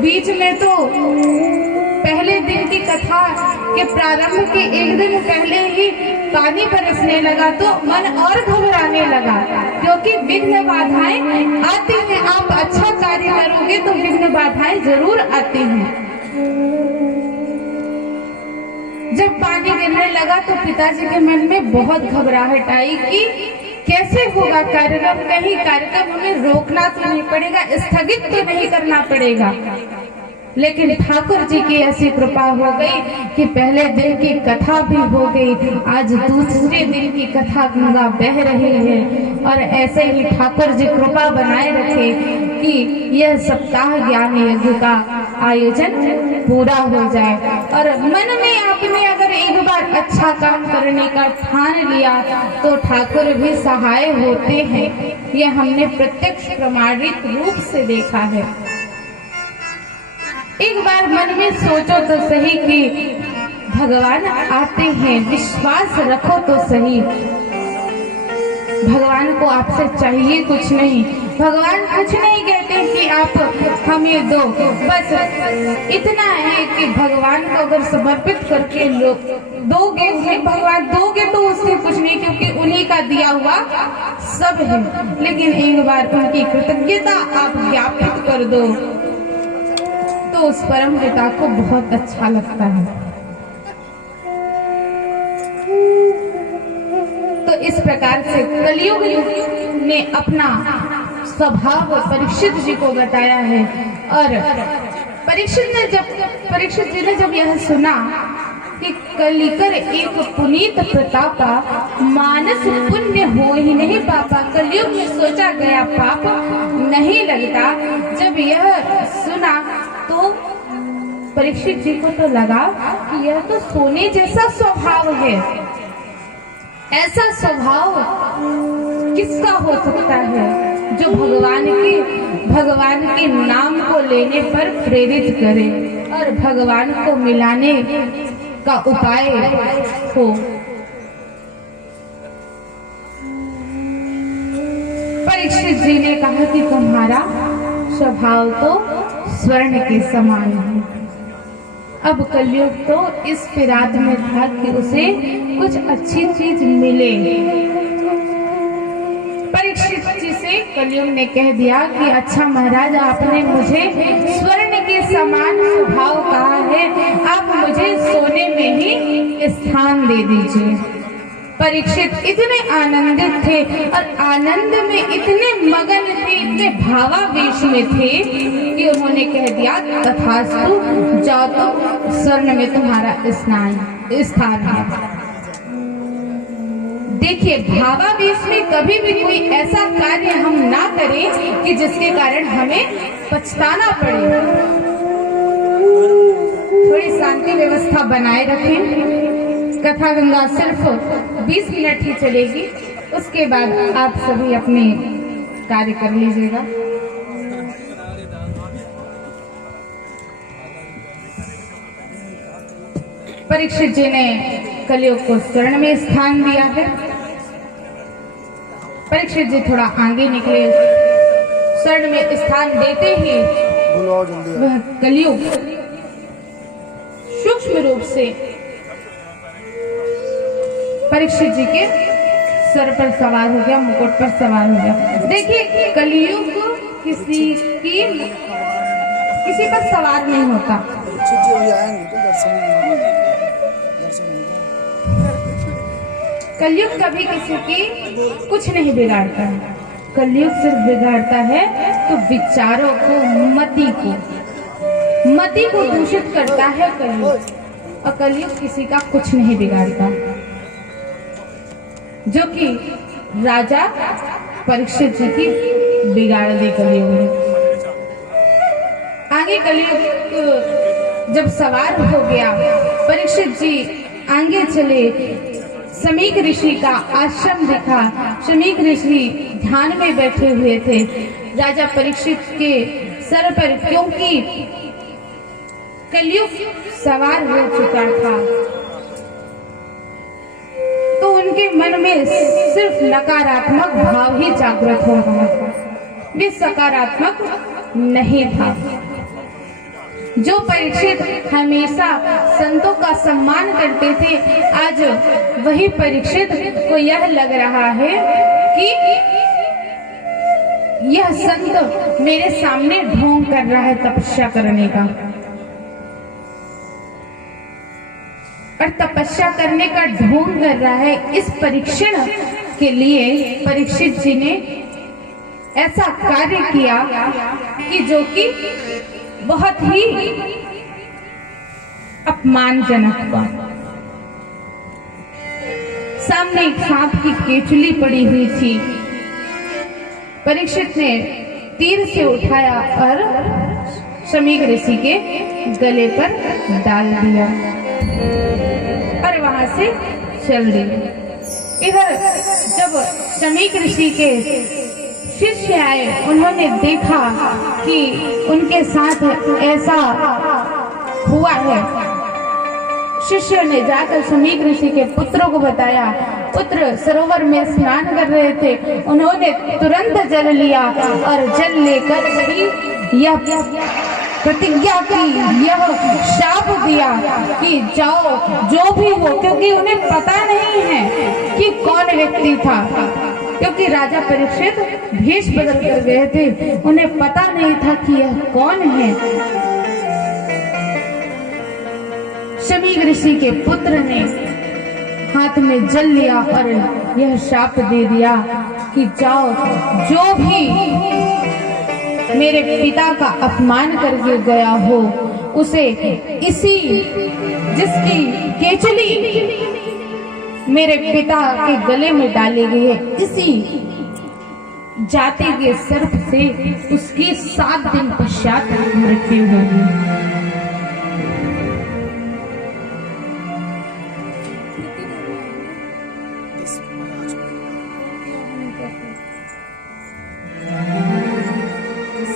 बीच में तो पहले दिन की कथा के प्रारंभ के एक दिन पहले ही पानी बरसने लगा तो मन और घबराने लगा, क्योंकि विघ्न बाधाएं आती हैं। आप अच्छा कार्य करोगे तो विघ्न बाधाएं जरूर आती हैं। जब पानी गिरने लगा तो पिताजी के मन में बहुत घबराहट आई कि कैसे होगा कार्यक्रम? कहीं कार्यक्रम हमें रोकना तो नहीं पड़ेगा, स्थगित तो नहीं करना पड़ेगा। लेकिन ठाकुर जी की ऐसी कृपा हो गई कि पहले दिन की कथा भी हो गई, आज दूसरे दिन की कथा गंगा बह रही है। और ऐसे ही ठाकुर जी कृपा बनाए रखे कि यह सप्ताह ज्ञान यज्ञ का आयोजन पूरा हो जाए। और मन में आपने अगर एक बार अच्छा काम करने का ठान लिया तो ठाकुर भी सहाय होते हैं। यह हमने प्रत्यक्ष प्रमाणित रूप से देखा है। एक बार मन में सोचो तो सही कि भगवान आते हैं, विश्वास रखो तो सही। भगवान को आपसे चाहिए कुछ नहीं, भगवान कुछ नहीं कहते कि आप हमें दो, बस इतना है कि भगवान को अगर समर्पित करके दोगे, भगवान दोगे तो उससे कुछ नहीं, क्योंकि उन्हीं का दिया हुआ सब है। लेकिन एक बार उनकी कृतज्ञता आप ज्ञापित कर दो तो उस परम पिता को बहुत अच्छा लगता है। तो इस प्रकार से कलियुग ने अपना स्वभाव परीक्षित जी को बताया है। और परीक्षित जी ने जब यह सुना कि कलिकर एक पुनीत प्रतापा, मानस पुण्य हो ही नहीं पापा, कलियुग में सोचा गया पाप नहीं लगता। जब यह सुना तो परीक्षित जी को तो लगा कि यह तो सोने जैसा स्वभाव है, ऐसा स्वभाव किसका हो सकता है जो भगवान के नाम को लेने पर प्रेरित करे और भगवान को मिलाने का उपाय हो। परीक्षित जी ने कहा कि तुम्हारा स्वभाव तो स्वर्ण के समान है। अब कलयुग तो इस फिराद में था कि उसे कुछ अच्छी चीज मिले। परीक्षित जी से कलयुग ने कह दिया कि अच्छा महाराज, आपने मुझे स्वर्ण के समान स्वभाव कहा है, आप मुझे सोने में ही स्थान दे दीजिए। परीक्षित इतने आनंदित थे और आनंद में इतने मगन थे, इतने भावावेश में थे कि उन्होंने कह दिया तथास्तु, जाओ तो स्वर्ण में तुम्हारा स्थान है। देखिए, भावावेश में कभी भी कोई ऐसा कार्य हम ना करें कि जिसके कारण हमें पछताना पड़े। थोड़ी शांति व्यवस्था बनाए रखें। कथा गंगा सिर्फ 20 मिनट ही चलेगी, उसके बाद आप सभी अपने कार्य कर लीजिएगा। परीक्षित जी ने कलियुग को स्वर्ण में स्थान दिया है। परीक्षित जी थोड़ा आगे निकले, स्वर्ण में स्थान देते ही वह कलियुग सूक्ष्म रूप से परीक्षित जी के सर पर सवार हो गया, मुकुट पर सवार हो गया। देखिए, कलियुग किसी पर सवार नहीं होता। कलियुग कभी किसी की कुछ नहीं बिगाड़ता है। कलियुग सिर्फ बिगाड़ता है तो विचारों को, मति को दूषित करता है कलियुग। और कलियुग किसी का कुछ नहीं बिगाड़ता, जो कि राजा परीक्षित जी की बिगाड़ दी कलियुग ने। आगे कलियुग जब सवार हो गया, परीक्षित जी आगे चले, शमीक ऋषि का आश्रम दिखा। शमीक ऋषि ध्यान में बैठे हुए थे राजा परीक्षित के सर पर, क्योंकि कलियुग सवार हो चुका था। तो उनके मन में सिर्फ नकारात्मक भाव ही जागृत हो रहा था, वे सकारात्मक नहीं था। जो परीक्षित हमेशा संतों का सम्मान करते थे, आज वही परीक्षित को यह लग रहा है कि यह संत मेरे सामने ढोंग कर रहा है तपस्या करने का। और तपस्या करने का ढोंग कर रहा है। इस परीक्षण के लिए परीक्षित जी ने ऐसा कार्य किया कि जो कि बहुत ही अपमानजनक हुआ। सामने एक सांप की केचुली पड़ी हुई थी। परीक्षित ने तीर से उठाया और शमीक ऋषि के गले पर डाल दिया और वहां से चल दिया। इधर जब शमीक ऋषि के शिष्य आए, उन्होंने देखा कि उनके साथ ऐसा हुआ है। शिष्य ने जाकर शमीक ऋषि के पुत्रों को बताया। पुत्र सरोवर में स्नान कर रहे थे, उन्होंने तुरंत जल लिया और जल लेकर ही यह प्रतिज्ञा की, यह शाप दिया कि जाओ जो भी हो, क्योंकि उन्हें पता नहीं है कि कौन व्यक्ति था, क्योंकि राजा परीक्षित भेष बदल कर गए थे, उन्हें पता नहीं था कि यह कौन है। शमीक ऋषि के पुत्र ने हाथ में जल लिया और यह शाप दे दिया कि जाओ जो भी मेरे पिता का अपमान करके गया हो, उसे इसी जिसकी केचुली मेरे पिता के गले में डाली गई है, इसी जाति के सर्प से उसकी 7 दिन पश्चात मृत्यु होगी।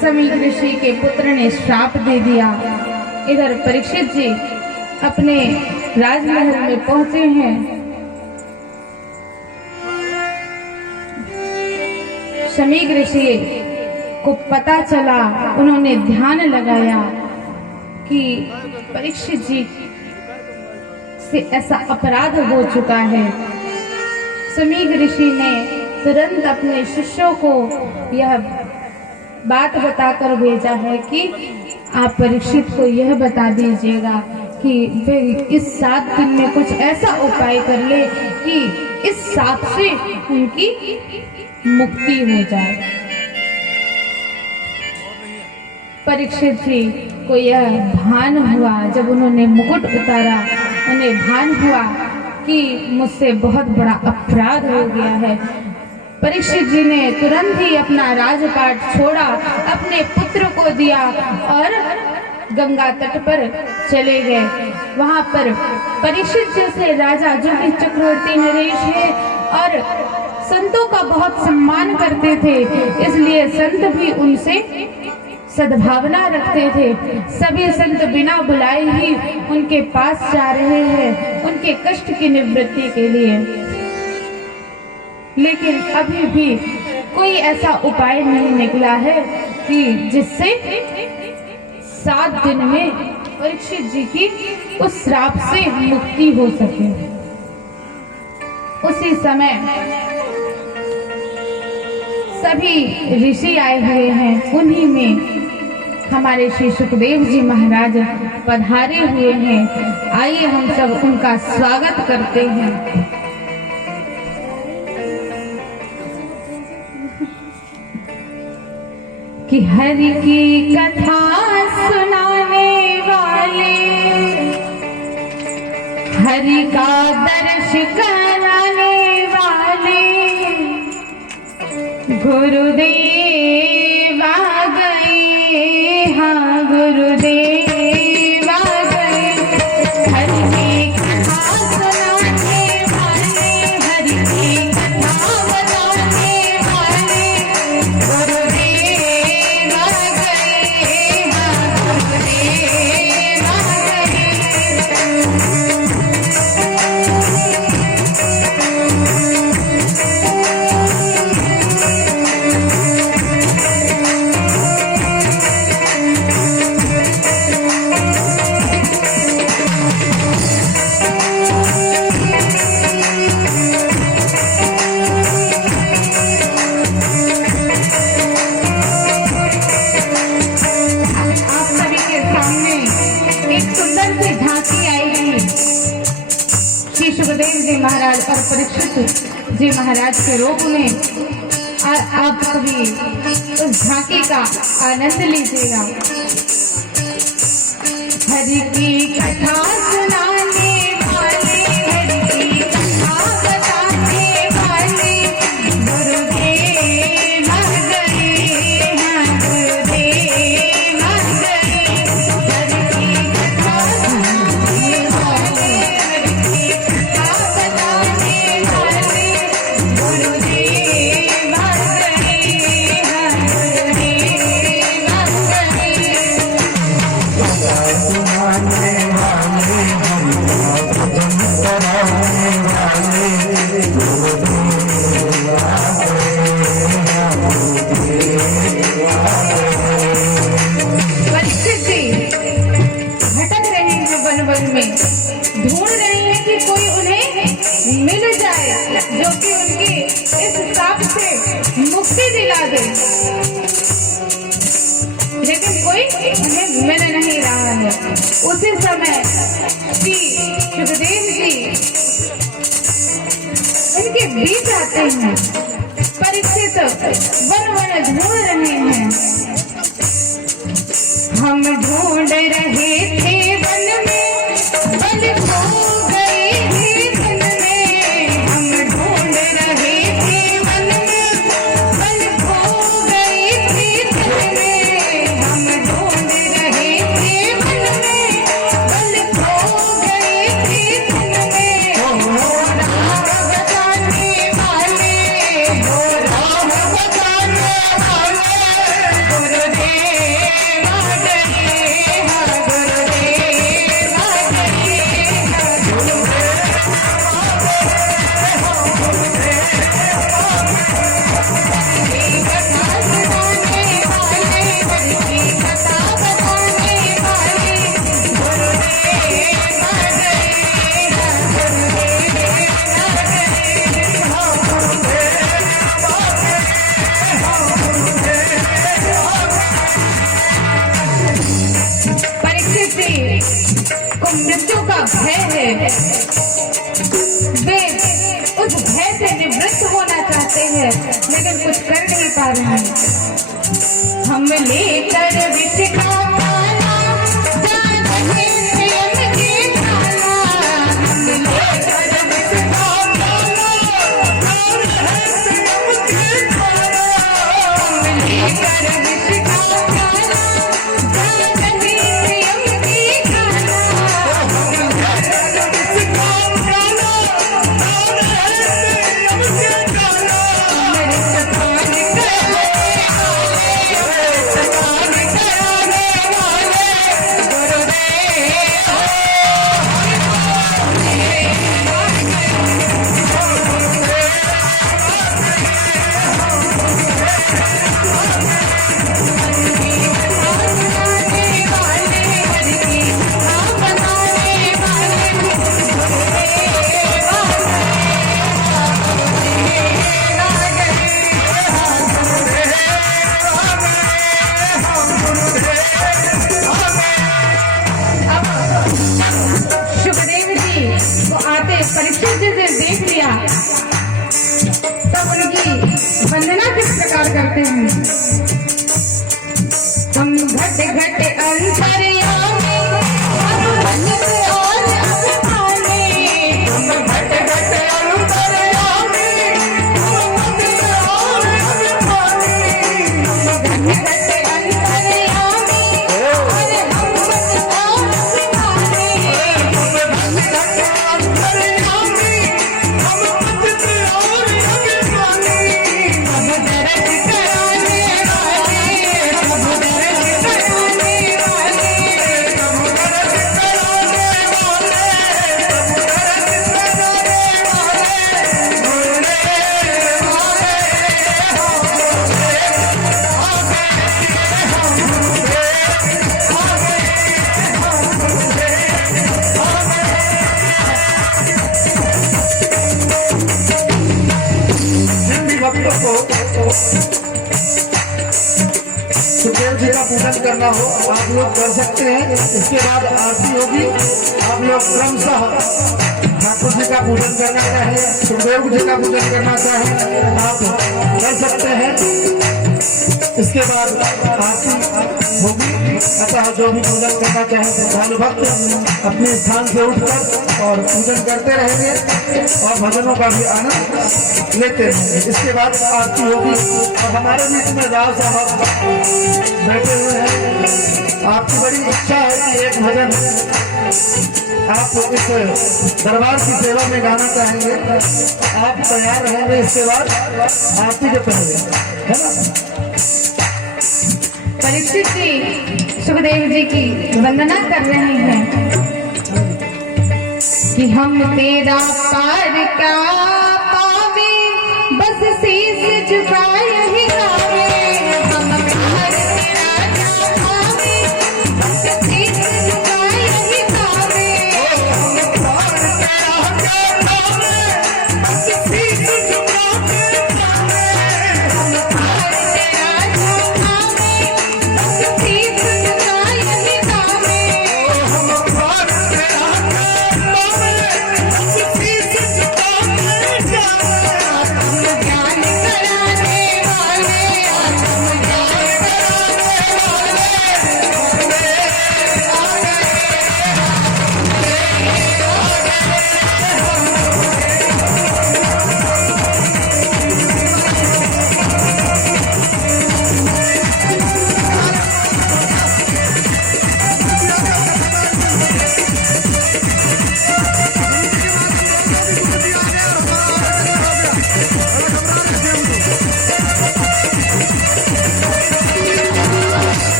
शमीक ऋषि के पुत्र ने श्राप दे दिया। इधर परीक्षित जी अपने राजमहल में पहुंचे हैं। शमीक ऋषि को पता चला, उन्होंने ध्यान लगाया कि परीक्षित जी से ऐसा अपराध हो चुका है। शमीक ऋषि ने तुरंत अपने शिष्यों को यह बात बताकर भेजा है कि आप परीक्षित को यह बता दीजिएगा कि वे इस 7 दिन में कुछ ऐसा उपाय कर ले कि इस सांप से उनकी मुक्ति हो जाए। परीक्षित जी को यह भान हुआ, जब उन्होंने मुकुट उतारा, उन्हें भान हुआ कि मुझसे बहुत बड़ा अपराध हो गया है। परीक्षित जी ने तुरंत ही अपना राजपाट छोड़ा, अपने पुत्र को दिया और गंगा तट पर चले गए। वहां पर परीक्षित जैसे राजा, जो कि चक्रवर्ती नरेश है और संतों का बहुत सम्मान करते थे, इसलिए संत भी उनसे सद्भावना रखते थे। सभी संत बिना बुलाए ही उनके पास जा रहे हैं उनके कष्ट की निवृत्ति के लिए, लेकिन अभी भी कोई ऐसा उपाय नहीं निकला है कि जिससे 7 दिन में परीक्षित जी की उस श्राप से मुक्ति हो सके। उसी समय सभी ऋषि आए हुए हैं, उन्हीं में हमारे श्री सुखदेव जी महाराज पधारे हुए हैं। आइए हम सब उनका स्वागत करते हैं। कि हरि की कथा सुनाने वाले, हरि का दर्श कराने वाले गुरुदेव आ गए, हाँ गुरुदेव आ गए। हरि की कथा सुनाने वाले, हरि की कथा बताने वाले गुरुदेव आ गए, हाँ गुरुदेव आ गए। महाराज और परीक्षित जी महाराज के रूप में आप सभी उस झांकी का आनंद लीजिएगा। हरि की कथा सुनाने वाले, हरि की कथा बताने वाले गुरुदेव आ गए हैं, गुरुदेव आ गए। हरि की कथा सुनाने वाले, हरि की कथा बताने वाले गुरुदेव आ गए हैं, गुरुदेव आ परीक्षित जी भटक रहे हैं वन वन में, ढूंढ रहे हैं कि कोई उन्हें मिल जाए जो कि उनकी इस शाप से मुक्ति दिला दे, लेकिन कोई उन्हें मिल नहीं रहा है। उसी समय श्री सुखदेव जी उनके बीच आते हैं। परीक्षित वन वन ढूंढ रहे हैं। हम ढूंढ रहे थे वन में, बल खो गए थे वन में। हम ढूंढ रहे थे वन में, बल खो गए थे वन में। हम ढूंढ रहे थे वन में, बल खो गए थे वन में। हो राम बताने वाले, हो राम बताने वाले गुरुदेव आ गए हैं, गुरुदेव आ गए हैं, कथा सुनाने वाले, हरि की कथा बताने वाले गुरुदेव आ गए हैं, गुरुदेव आ परीक्षित जी को मृत्यु का भय है। वे उस भय से निवृत्त होना चाहते हैं, लेकिन कुछ कर नहीं पा रहे हैं। हम लेकर विष का माला, जानते स्वयं के काला। हम लेकर विष का माला, जानते स्वयं के काला। हम लेकर विष का माला, जानते स्वयं के काला। अमृत पान कराने वाले गुरुदेव बनाने वाले, हरि की कथा बनाने वाले गुरुदेव आ सुखदेव जी को आते परीक्षित जी से देख लिया, तब उनकी वंदना किस प्रकार करते हैं। हम घट घट अंतर्यामी, हम मन में और अभिमानी। हम घट घट अंतर्यामी, हम मन में और अभिमानी। हम घट घट अंतर्यामी, और हम मन और अभिमानी। हम घट घट अंतर्यामी, हम मन में और अभिमानी। अब दर्द कराने वाले, अब दर्द कराने वाले, अब दर्द कराने वाले, अब दर्द कराने वाले गुरुदेव आ जिन भी भक्तों को सुखदेव जी का पूजन कर करना हो आप लोग कर सकते हैं। इसके बाद आरती होगी। आप लोग क्रमशः ठाकुर जी का पूजन करना चाहे, सुखदेव जी का पूजन करना चाहे आप कर सकते हैं। इसके बाद आरती होगी। अतः जो भी पूजन करना चाहे श्रद्धालु भक्त अपने स्थान से उठकर और पूजन करते रहेंगे और भजनों का भी आनंद लेते रहेंगे। इसके बाद आरती होगी और हमारे बीच में राव साहब बैठे हुए हैं। आपकी बड़ी इच्छा है कि एक भजन आप इस दरबार की सेवा में गाना चाहेंगे। आप तैयार रहेंगे इसके बाद आरती के पहले, है ना? परीक्षित जी सुखदेव जी की वंदना कर रहे हैं कि हम तेरा पार क्या पावे, बस शीश झुकाए ही गावे। हम पार तेरा क्या पावे, बस शीश झुकाए ही गावे। हम पार तेरा क्या पावे, बस शीश झुकाए गावे। हम पार तेरा क्या पावे, बस शीश झुकाए ही गावे। हम पार तेरा ज्ञान कराने वाले,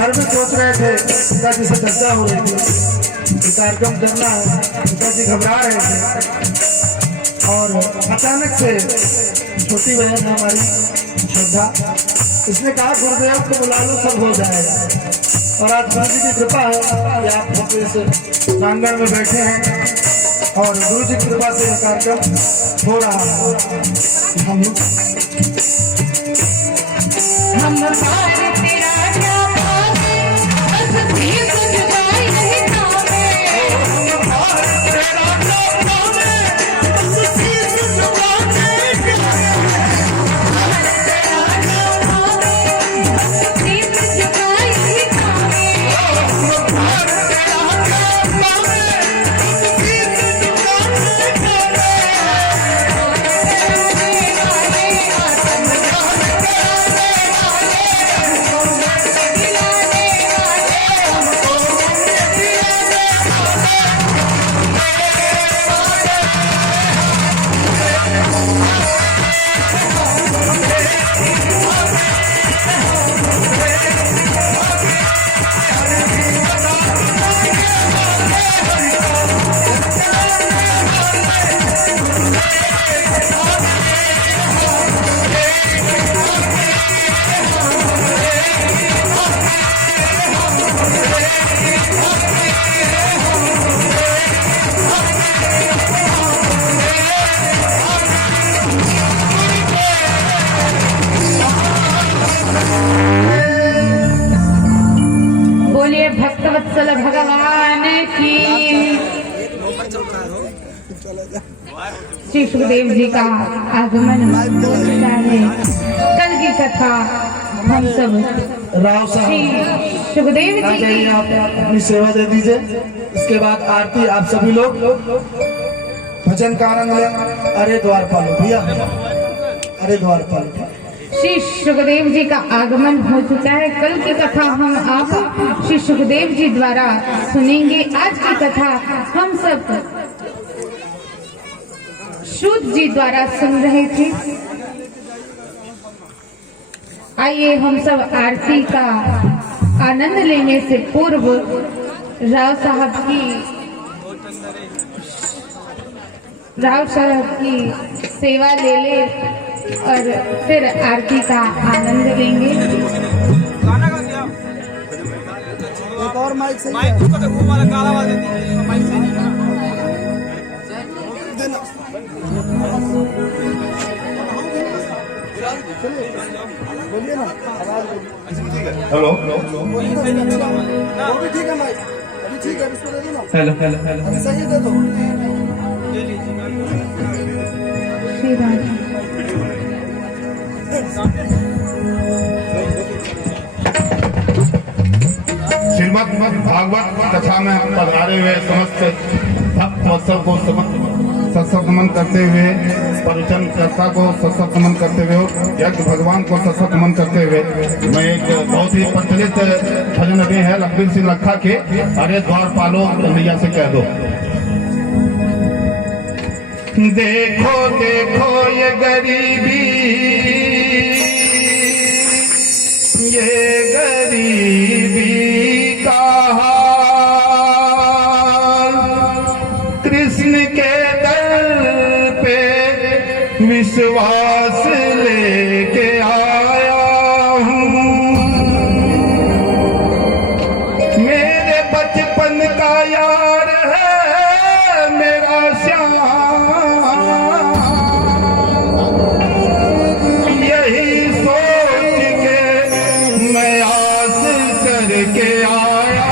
घर में सोच रहे थे, पिताजी से चर्चा हो रही थी कि कार्यक्रम करना है। पिताजी घबरा रहे थे और अचानक से छोटी बहन है हमारी श्रद्धा, इसने कहा गुरुदेव को बुला लो, सब हो जाएगा। और आज गुरु जी की कृपा है कि आप हम इस प्रांगण में बैठे हैं और गुरु जी की कृपा से यह कार्यक्रम हो रहा है। हम पार तेरा क्या पावे, बस शीश झुकाए ही गावे। हम पार तेरा क्या पावे, बस शीश झुकाए ही गावे। पार तेरा क्या पावे, बस शीश झुकाए ही गावे। हम पार तेरा क्या पावे, बस शीश झुकाए ही गावे। बोलिए भक्तवत्सल भगवान की। श्री सुखदेव जी का आगमन होता है। कल की कथा हम सब राव श्री साहब सुखदेव आ जी जाइए, की आप अपनी सेवा दे दीजिए। इसके बाद आरती आप सभी लोग भजन का आनंद लें। अरे द्वारपाल भैया, अरे द्वारपाल। श्री सुखदेव जी का आगमन हो चुका है। कल की कथा हम आप श्री सुखदेव जी द्वारा सुनेंगे। आज की कथा हम सब शुद्ध जी द्वारा सुन रहे थे। आइए हम सब आरती का आनंद लेने से पूर्व राव साहब की सेवा ले ले और फिर आरती का आनंद लेंगे। और माइक सही माइक है। उसको तो वो वाला काला वाला दे दीजिए, माइक सही नहीं है। देना। चलिए, बोलिए ना आवाज बोलिए। हेलो वो भी ठीक है माइक, अभी ठीक है, इसको दे दो ना, हेलो हेलो हेलो अभी सही दे दो। श्री राम। श्रीमद् भागवत कथा में पधारे हुए समस्त भक्त वत्सल को सत्संग नमन करते हुए, परिचन कर्ता को सत्संग नमन करते हुए, यज्ञ भगवान को सत्संग नमन करते हुए, मैं एक बहुत ही प्रचलित भजन अभी है लखबीर सिंह लखा के, अरे द्वार पालो भैया से कह दो। देखो देखो ये गरीबी, ये गरीबी का हाल, कृष्ण के दर पे विश्वास लेके आया हूँ। मेरे बचपन का यार है मेरा श्याम, यही सोच के मैं आस करके आया।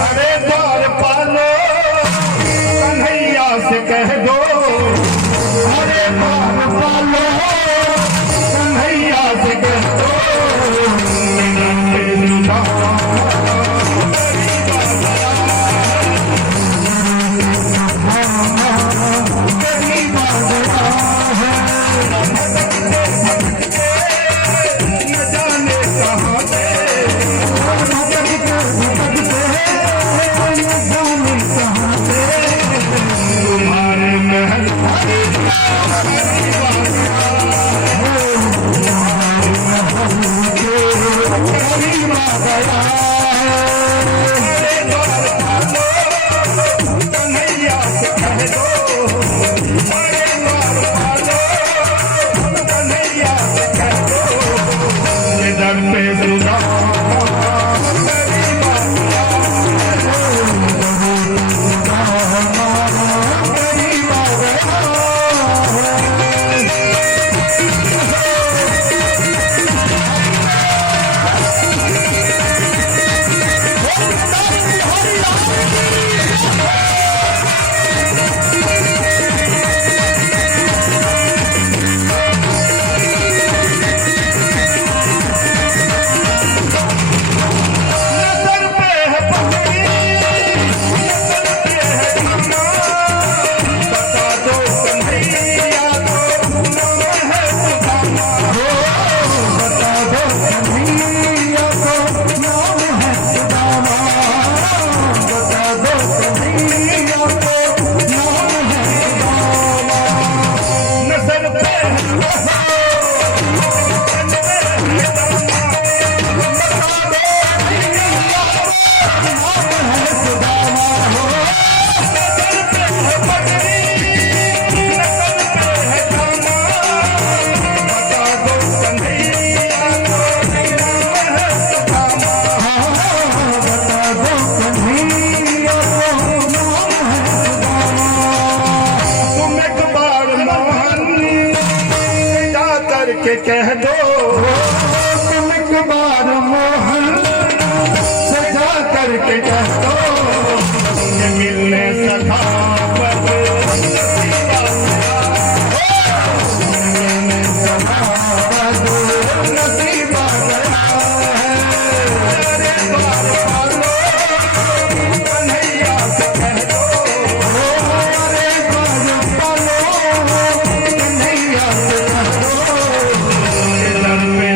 अरे द्वार पालो कन्हैया से कह दो, अरे द्वार पालो कन्हैया से कह दो। न जाने कहाँ से तुम्हारे महल कन्हैया से कह दो, अरे द्वार पालो कन्हैया से कह दो। ये दर पे सुना नजर पे है पगड़ी, नजर पे है धमा, बता दो कन्हैया को नाम है सुदामा। हो बता दो कन्हैया को नाम है सुदामा, बता दो कन्हैया को नाम है सुदामा। नजर पे है नजर, तन पे है दामा, बता दो कन्हैया नजर पे है पगड़ी, नजर पे है दामा, बता दो कन्हैया को नाम है सुदामा, बता दो कन्हैया को नाम है सुदामा। तुम एक बार मोहन जा करके कह दो, तुम एक बार मोहन सजा करके कह दो, ये मिलने सखावत नसीबा गया, मिलने सखावत नसीबा गया है। अरे द्वार पालो कन्हैया से कह दो, अरे द्वार पालो कन्हैया से कह दो। ये दर पे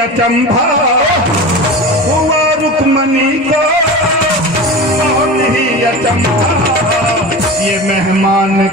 अचंभा हुआ रुक्मणी को, बहुत ही अचंभा ये मेहमान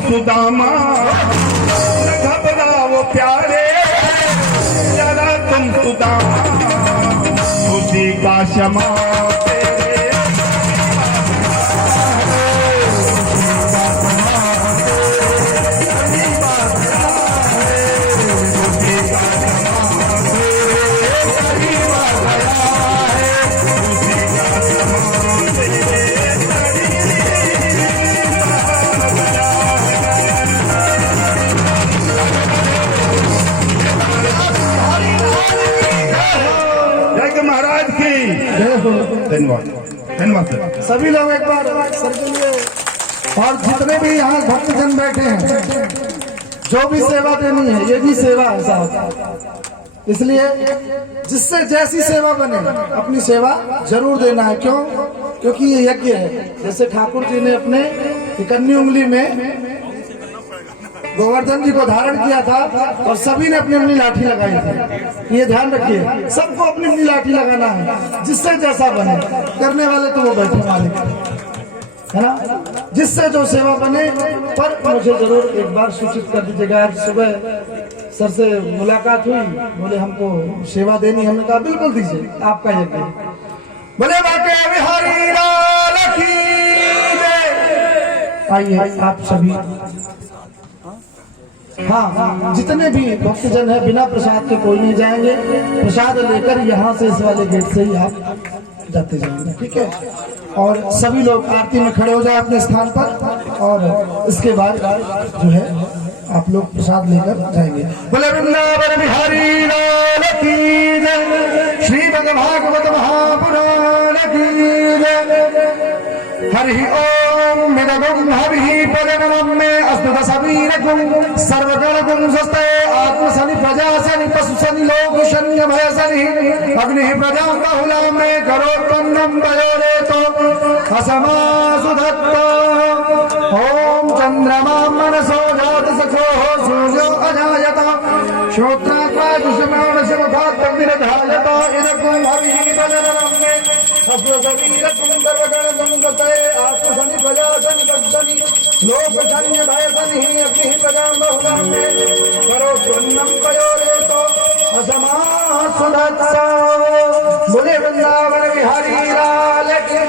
सुदामा, घबराओ प्यारे जरा तुम सुदामा, खुशी का क्षमा महाराज की धन्यवाद। धन्यवाद सभी लोग एक बार सर के लिए, और जितने भी यहाँ भक्तजन बैठे हैं, जो भी सेवा देनी है ये भी सेवा है साहब, इसलिए जिससे जैसी सेवा बने अपनी सेवा जरूर देना है। क्यों? क्योंकि ये यज्ञ है। जैसे ठाकुर जी ने अपने इकन्नी उंगली में गोवर्धन जी को धारण किया था और सभी ने अपनी अपनी लाठी लगाई थी। ये ध्यान रखिए, सबको अपनी अपनी लाठी लगाना है, जिससे जैसा बने। करने वाले तो वो बैठे मालिक है ना, जिससे जो सेवा बने। पर मुझे जरूर एक बार सूचित कर दीजिएगा। आज सुबह सर से मुलाकात हुई, बोले हमको सेवा देनी, हमने कहा बिल्कुल दीजिए, आपका यज्ञ। बोले बाके बिहारी लाल की जय। आइए आप सभी, हाँ जितने भी भक्तजन है बिना प्रसाद के कोई नहीं जाएंगे। प्रसाद लेकर यहाँ से इस वाले गेट से ही आप जाते जाएंगे, ठीक है। और सभी लोग आरती में खड़े हो जाए अपने स्थान पर, और इसके बाद जो है आप लोग प्रसाद लेकर जाएंगे। बोले वृंदावन बिहारी लाल की जय, श्रीमद् भागवत महापुराण की जय। हरि ओम मिदगुं हरि परमं में अस्तुत सबीरगुं सर्वगणगुं स्वस्ते आत्मसनि प्रजासनि पशुसनि लोकशन्य भयसनि अग्निः प्रजां बहुलां में करोत्पन्नं वयोरेतो असमासु दत्ता। ओम चंद्रमा मनसो जात सखो सूर्यो अजायत श्रोत्रात्मा दुष्मनावश्य मुखात्तमिरधायत इदगुं हरि परमं में सबीरगुं सर्वगणगुं स्वस्ते आत्मसनि प्रजासनि पशुसनि लोकशन्य भयसनि अग्निः प्रजां बहुलां में करोत्पन्नं वयोरेतो असमासु दत्ता। बोले वृंदावन बिहारी लाल की।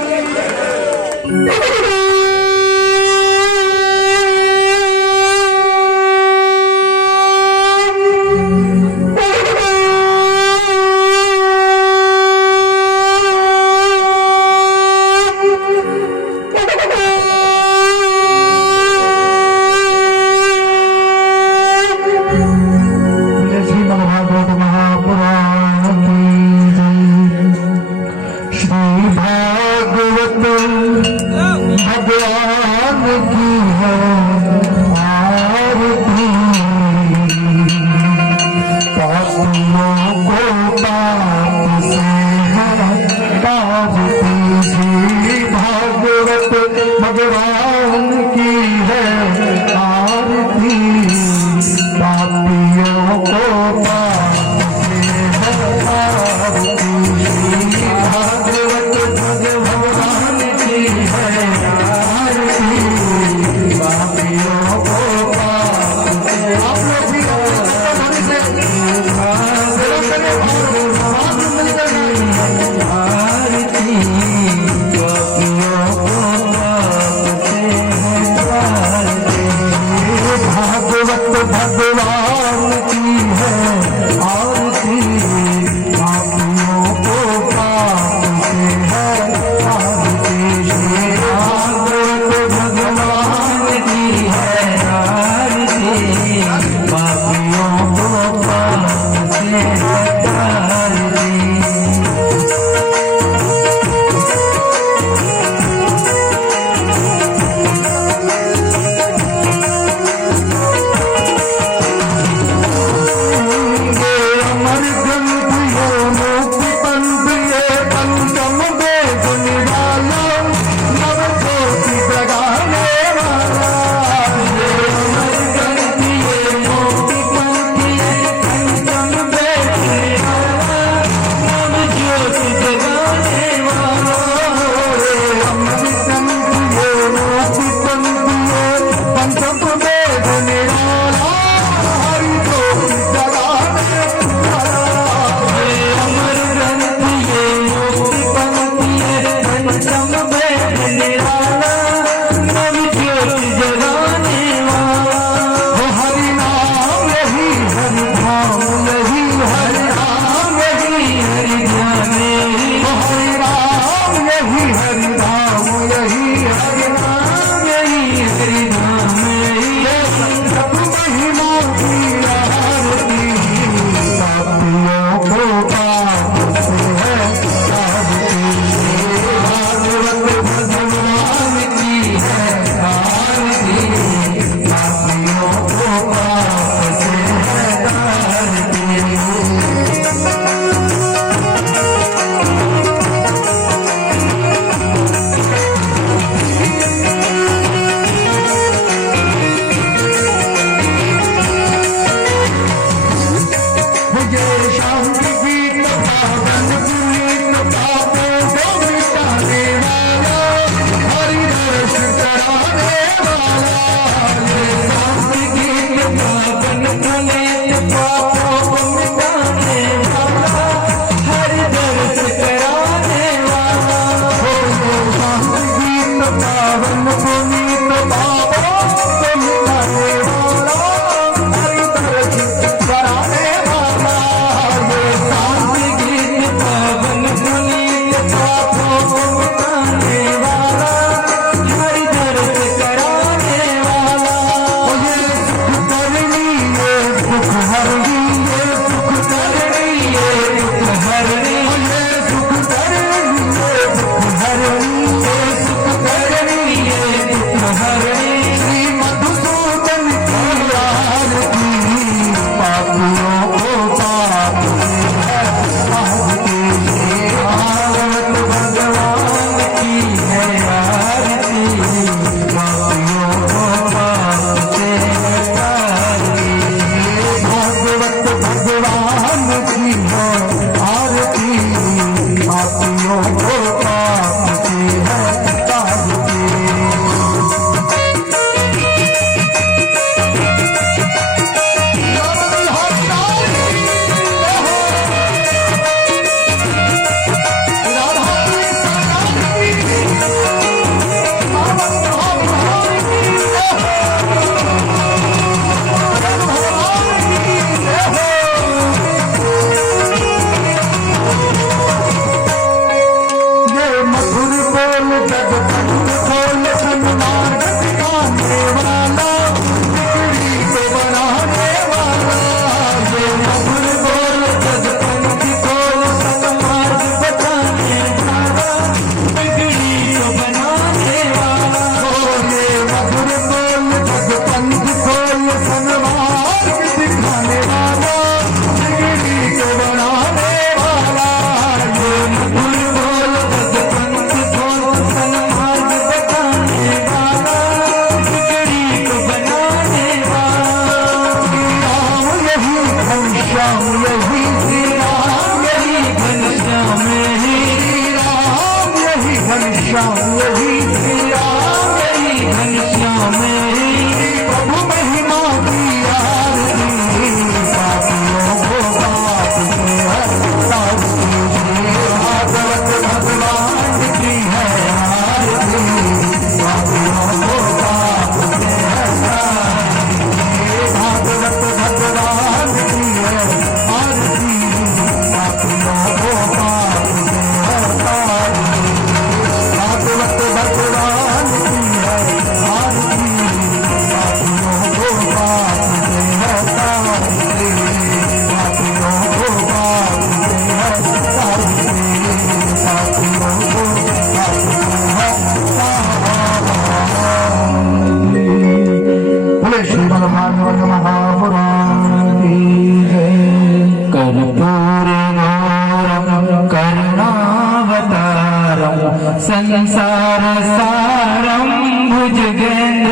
संसार सारम भुजगेंद्र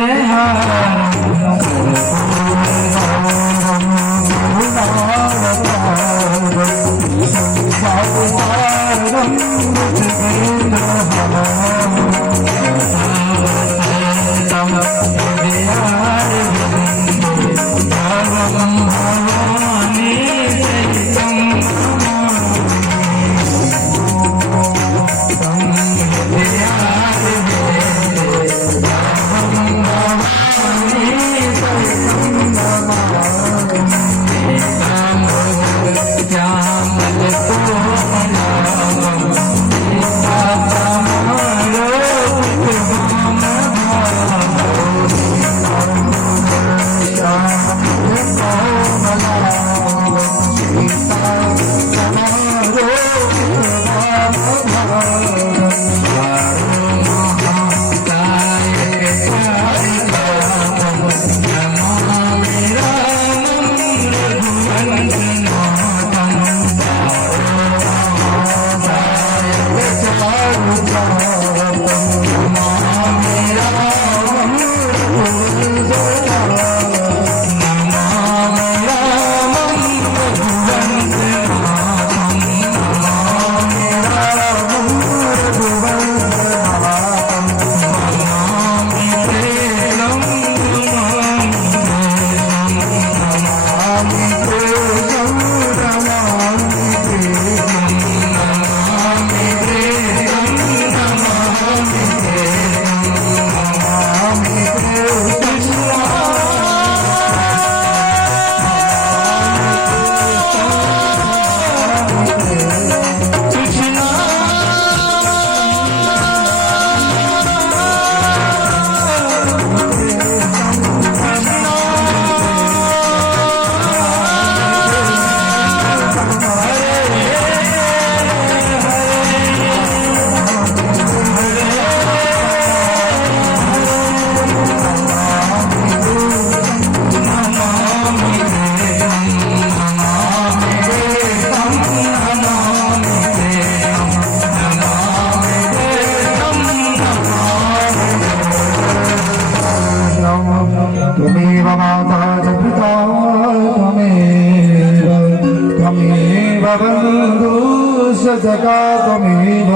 त्वमेव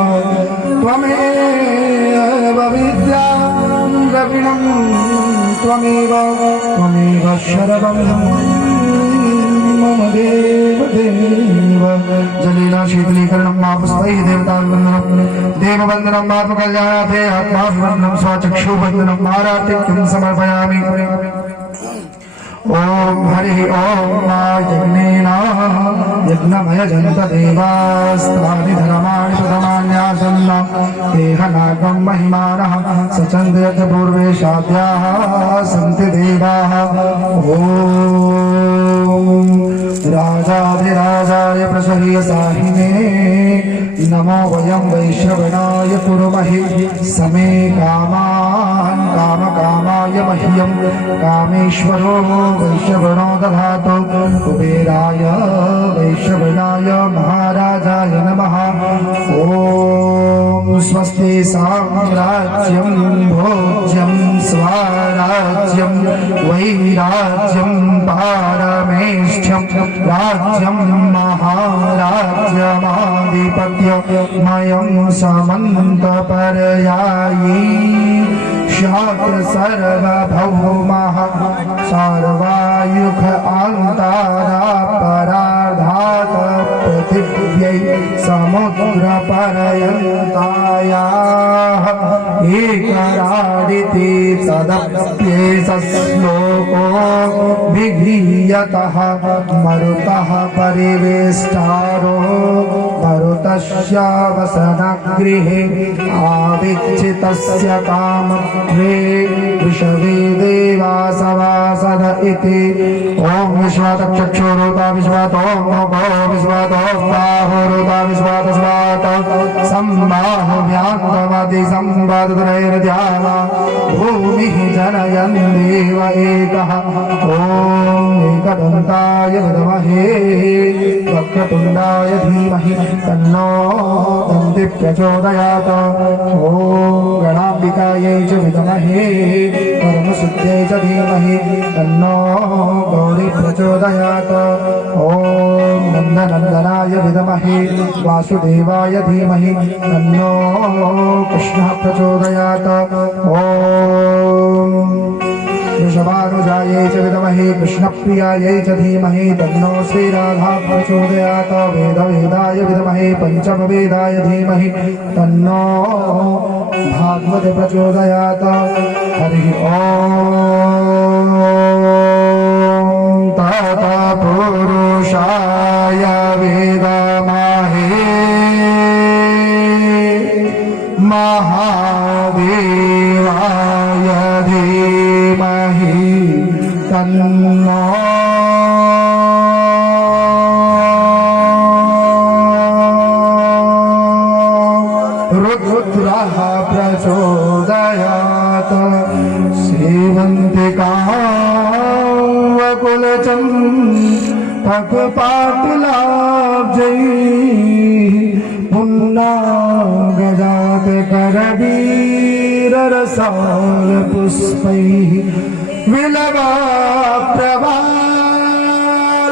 त्वमेव विद्यां द्रविणं त्वमेव त्वमेव शरवं मम देव देव जलेन शीतलीकरणं मा पुष्पैः देवतावन्दनं देववन्दनं मात्मकल्याणार्थे आत्माभिवन्दनं स्वचक्षुवन्दनं मारातिथ्यं समर्पयामि। ओम हरि ओम मा यज्ञेन यज्ञमय जन्त देवास्तानि धर्माणि प्रथमान्यासन्न देहनागं महिमानः सचन्द्रयत पूर्वे शाद्याः सन्ति देवाः। ओम राजाधिराजाय प्रसह्यसाहिने नमो वयं वैश्रवणाय कुर्महे समे कामान् कामकामाय मह्यं कामेश्वरो वैश्रवणो दधातु कुबेराय वैश्रवणाय महाराजाय नमः। ओम स्वस्ति साम्राज्यं भोज्यं स्वराज्यं वैराज्यं पारमेष्ठ्यं राज्यं महाराज्यमाधिपत्यमयं समन्तपर्यायी शात्र सर्वभौमः सर्वायुख अन्तारापराधात् पृथिव्यै समुद्रपर्यन्तायाः एकराडिति तदप्येतश्लोको विघीयतः मरुतः परिवेष्टारो मरुतस्य वसनगृहे आविच्चितस्य कामग्रे विषवे देवासवासद इति। ओम विश्वातचक्षुरुता विश्वात ओम मुखो विश्वात ओम बाहुरुता विश्वात स्वात सम्बाहुव्यान्तमति सम्बाधुरैर्ध्यावा भूमिः जनयन् देव एकः। ओम एकदन्ताय विद्महे वक्रतुण्डाय धीमहि तन्नो दन्ति प्रचोदयात्। ओम गणाम्बिकायै च विद्महे परमसिद्ध्यै च धीमहि तन्नो गौरी प्रचोदयात्। ओम नन्दनन्दनाय विद्महे वासुदेवाय धीमहि तन्नो कृष्णः प्रचोदयात्। ओम वृषभानुजायै च विद्महे कृष्णप्रियायै च धीमहि तन्नो श्रीराधा प्रचोदयात्। वेदवेदाय विद्महे पंचमवेदाय धीमहि तन्नो भागवत प्रचोदयात्। हरि ओम तत्पुरुषाय विद्महे महादेवाय धीमहि तन्नो रुद्रः प्रचोदयात्। सेवन्तिकावकुलचम्पकपाटलाब्जैः पुन्नागजात करवीररसाल पुष्पैः विलवा प्रभा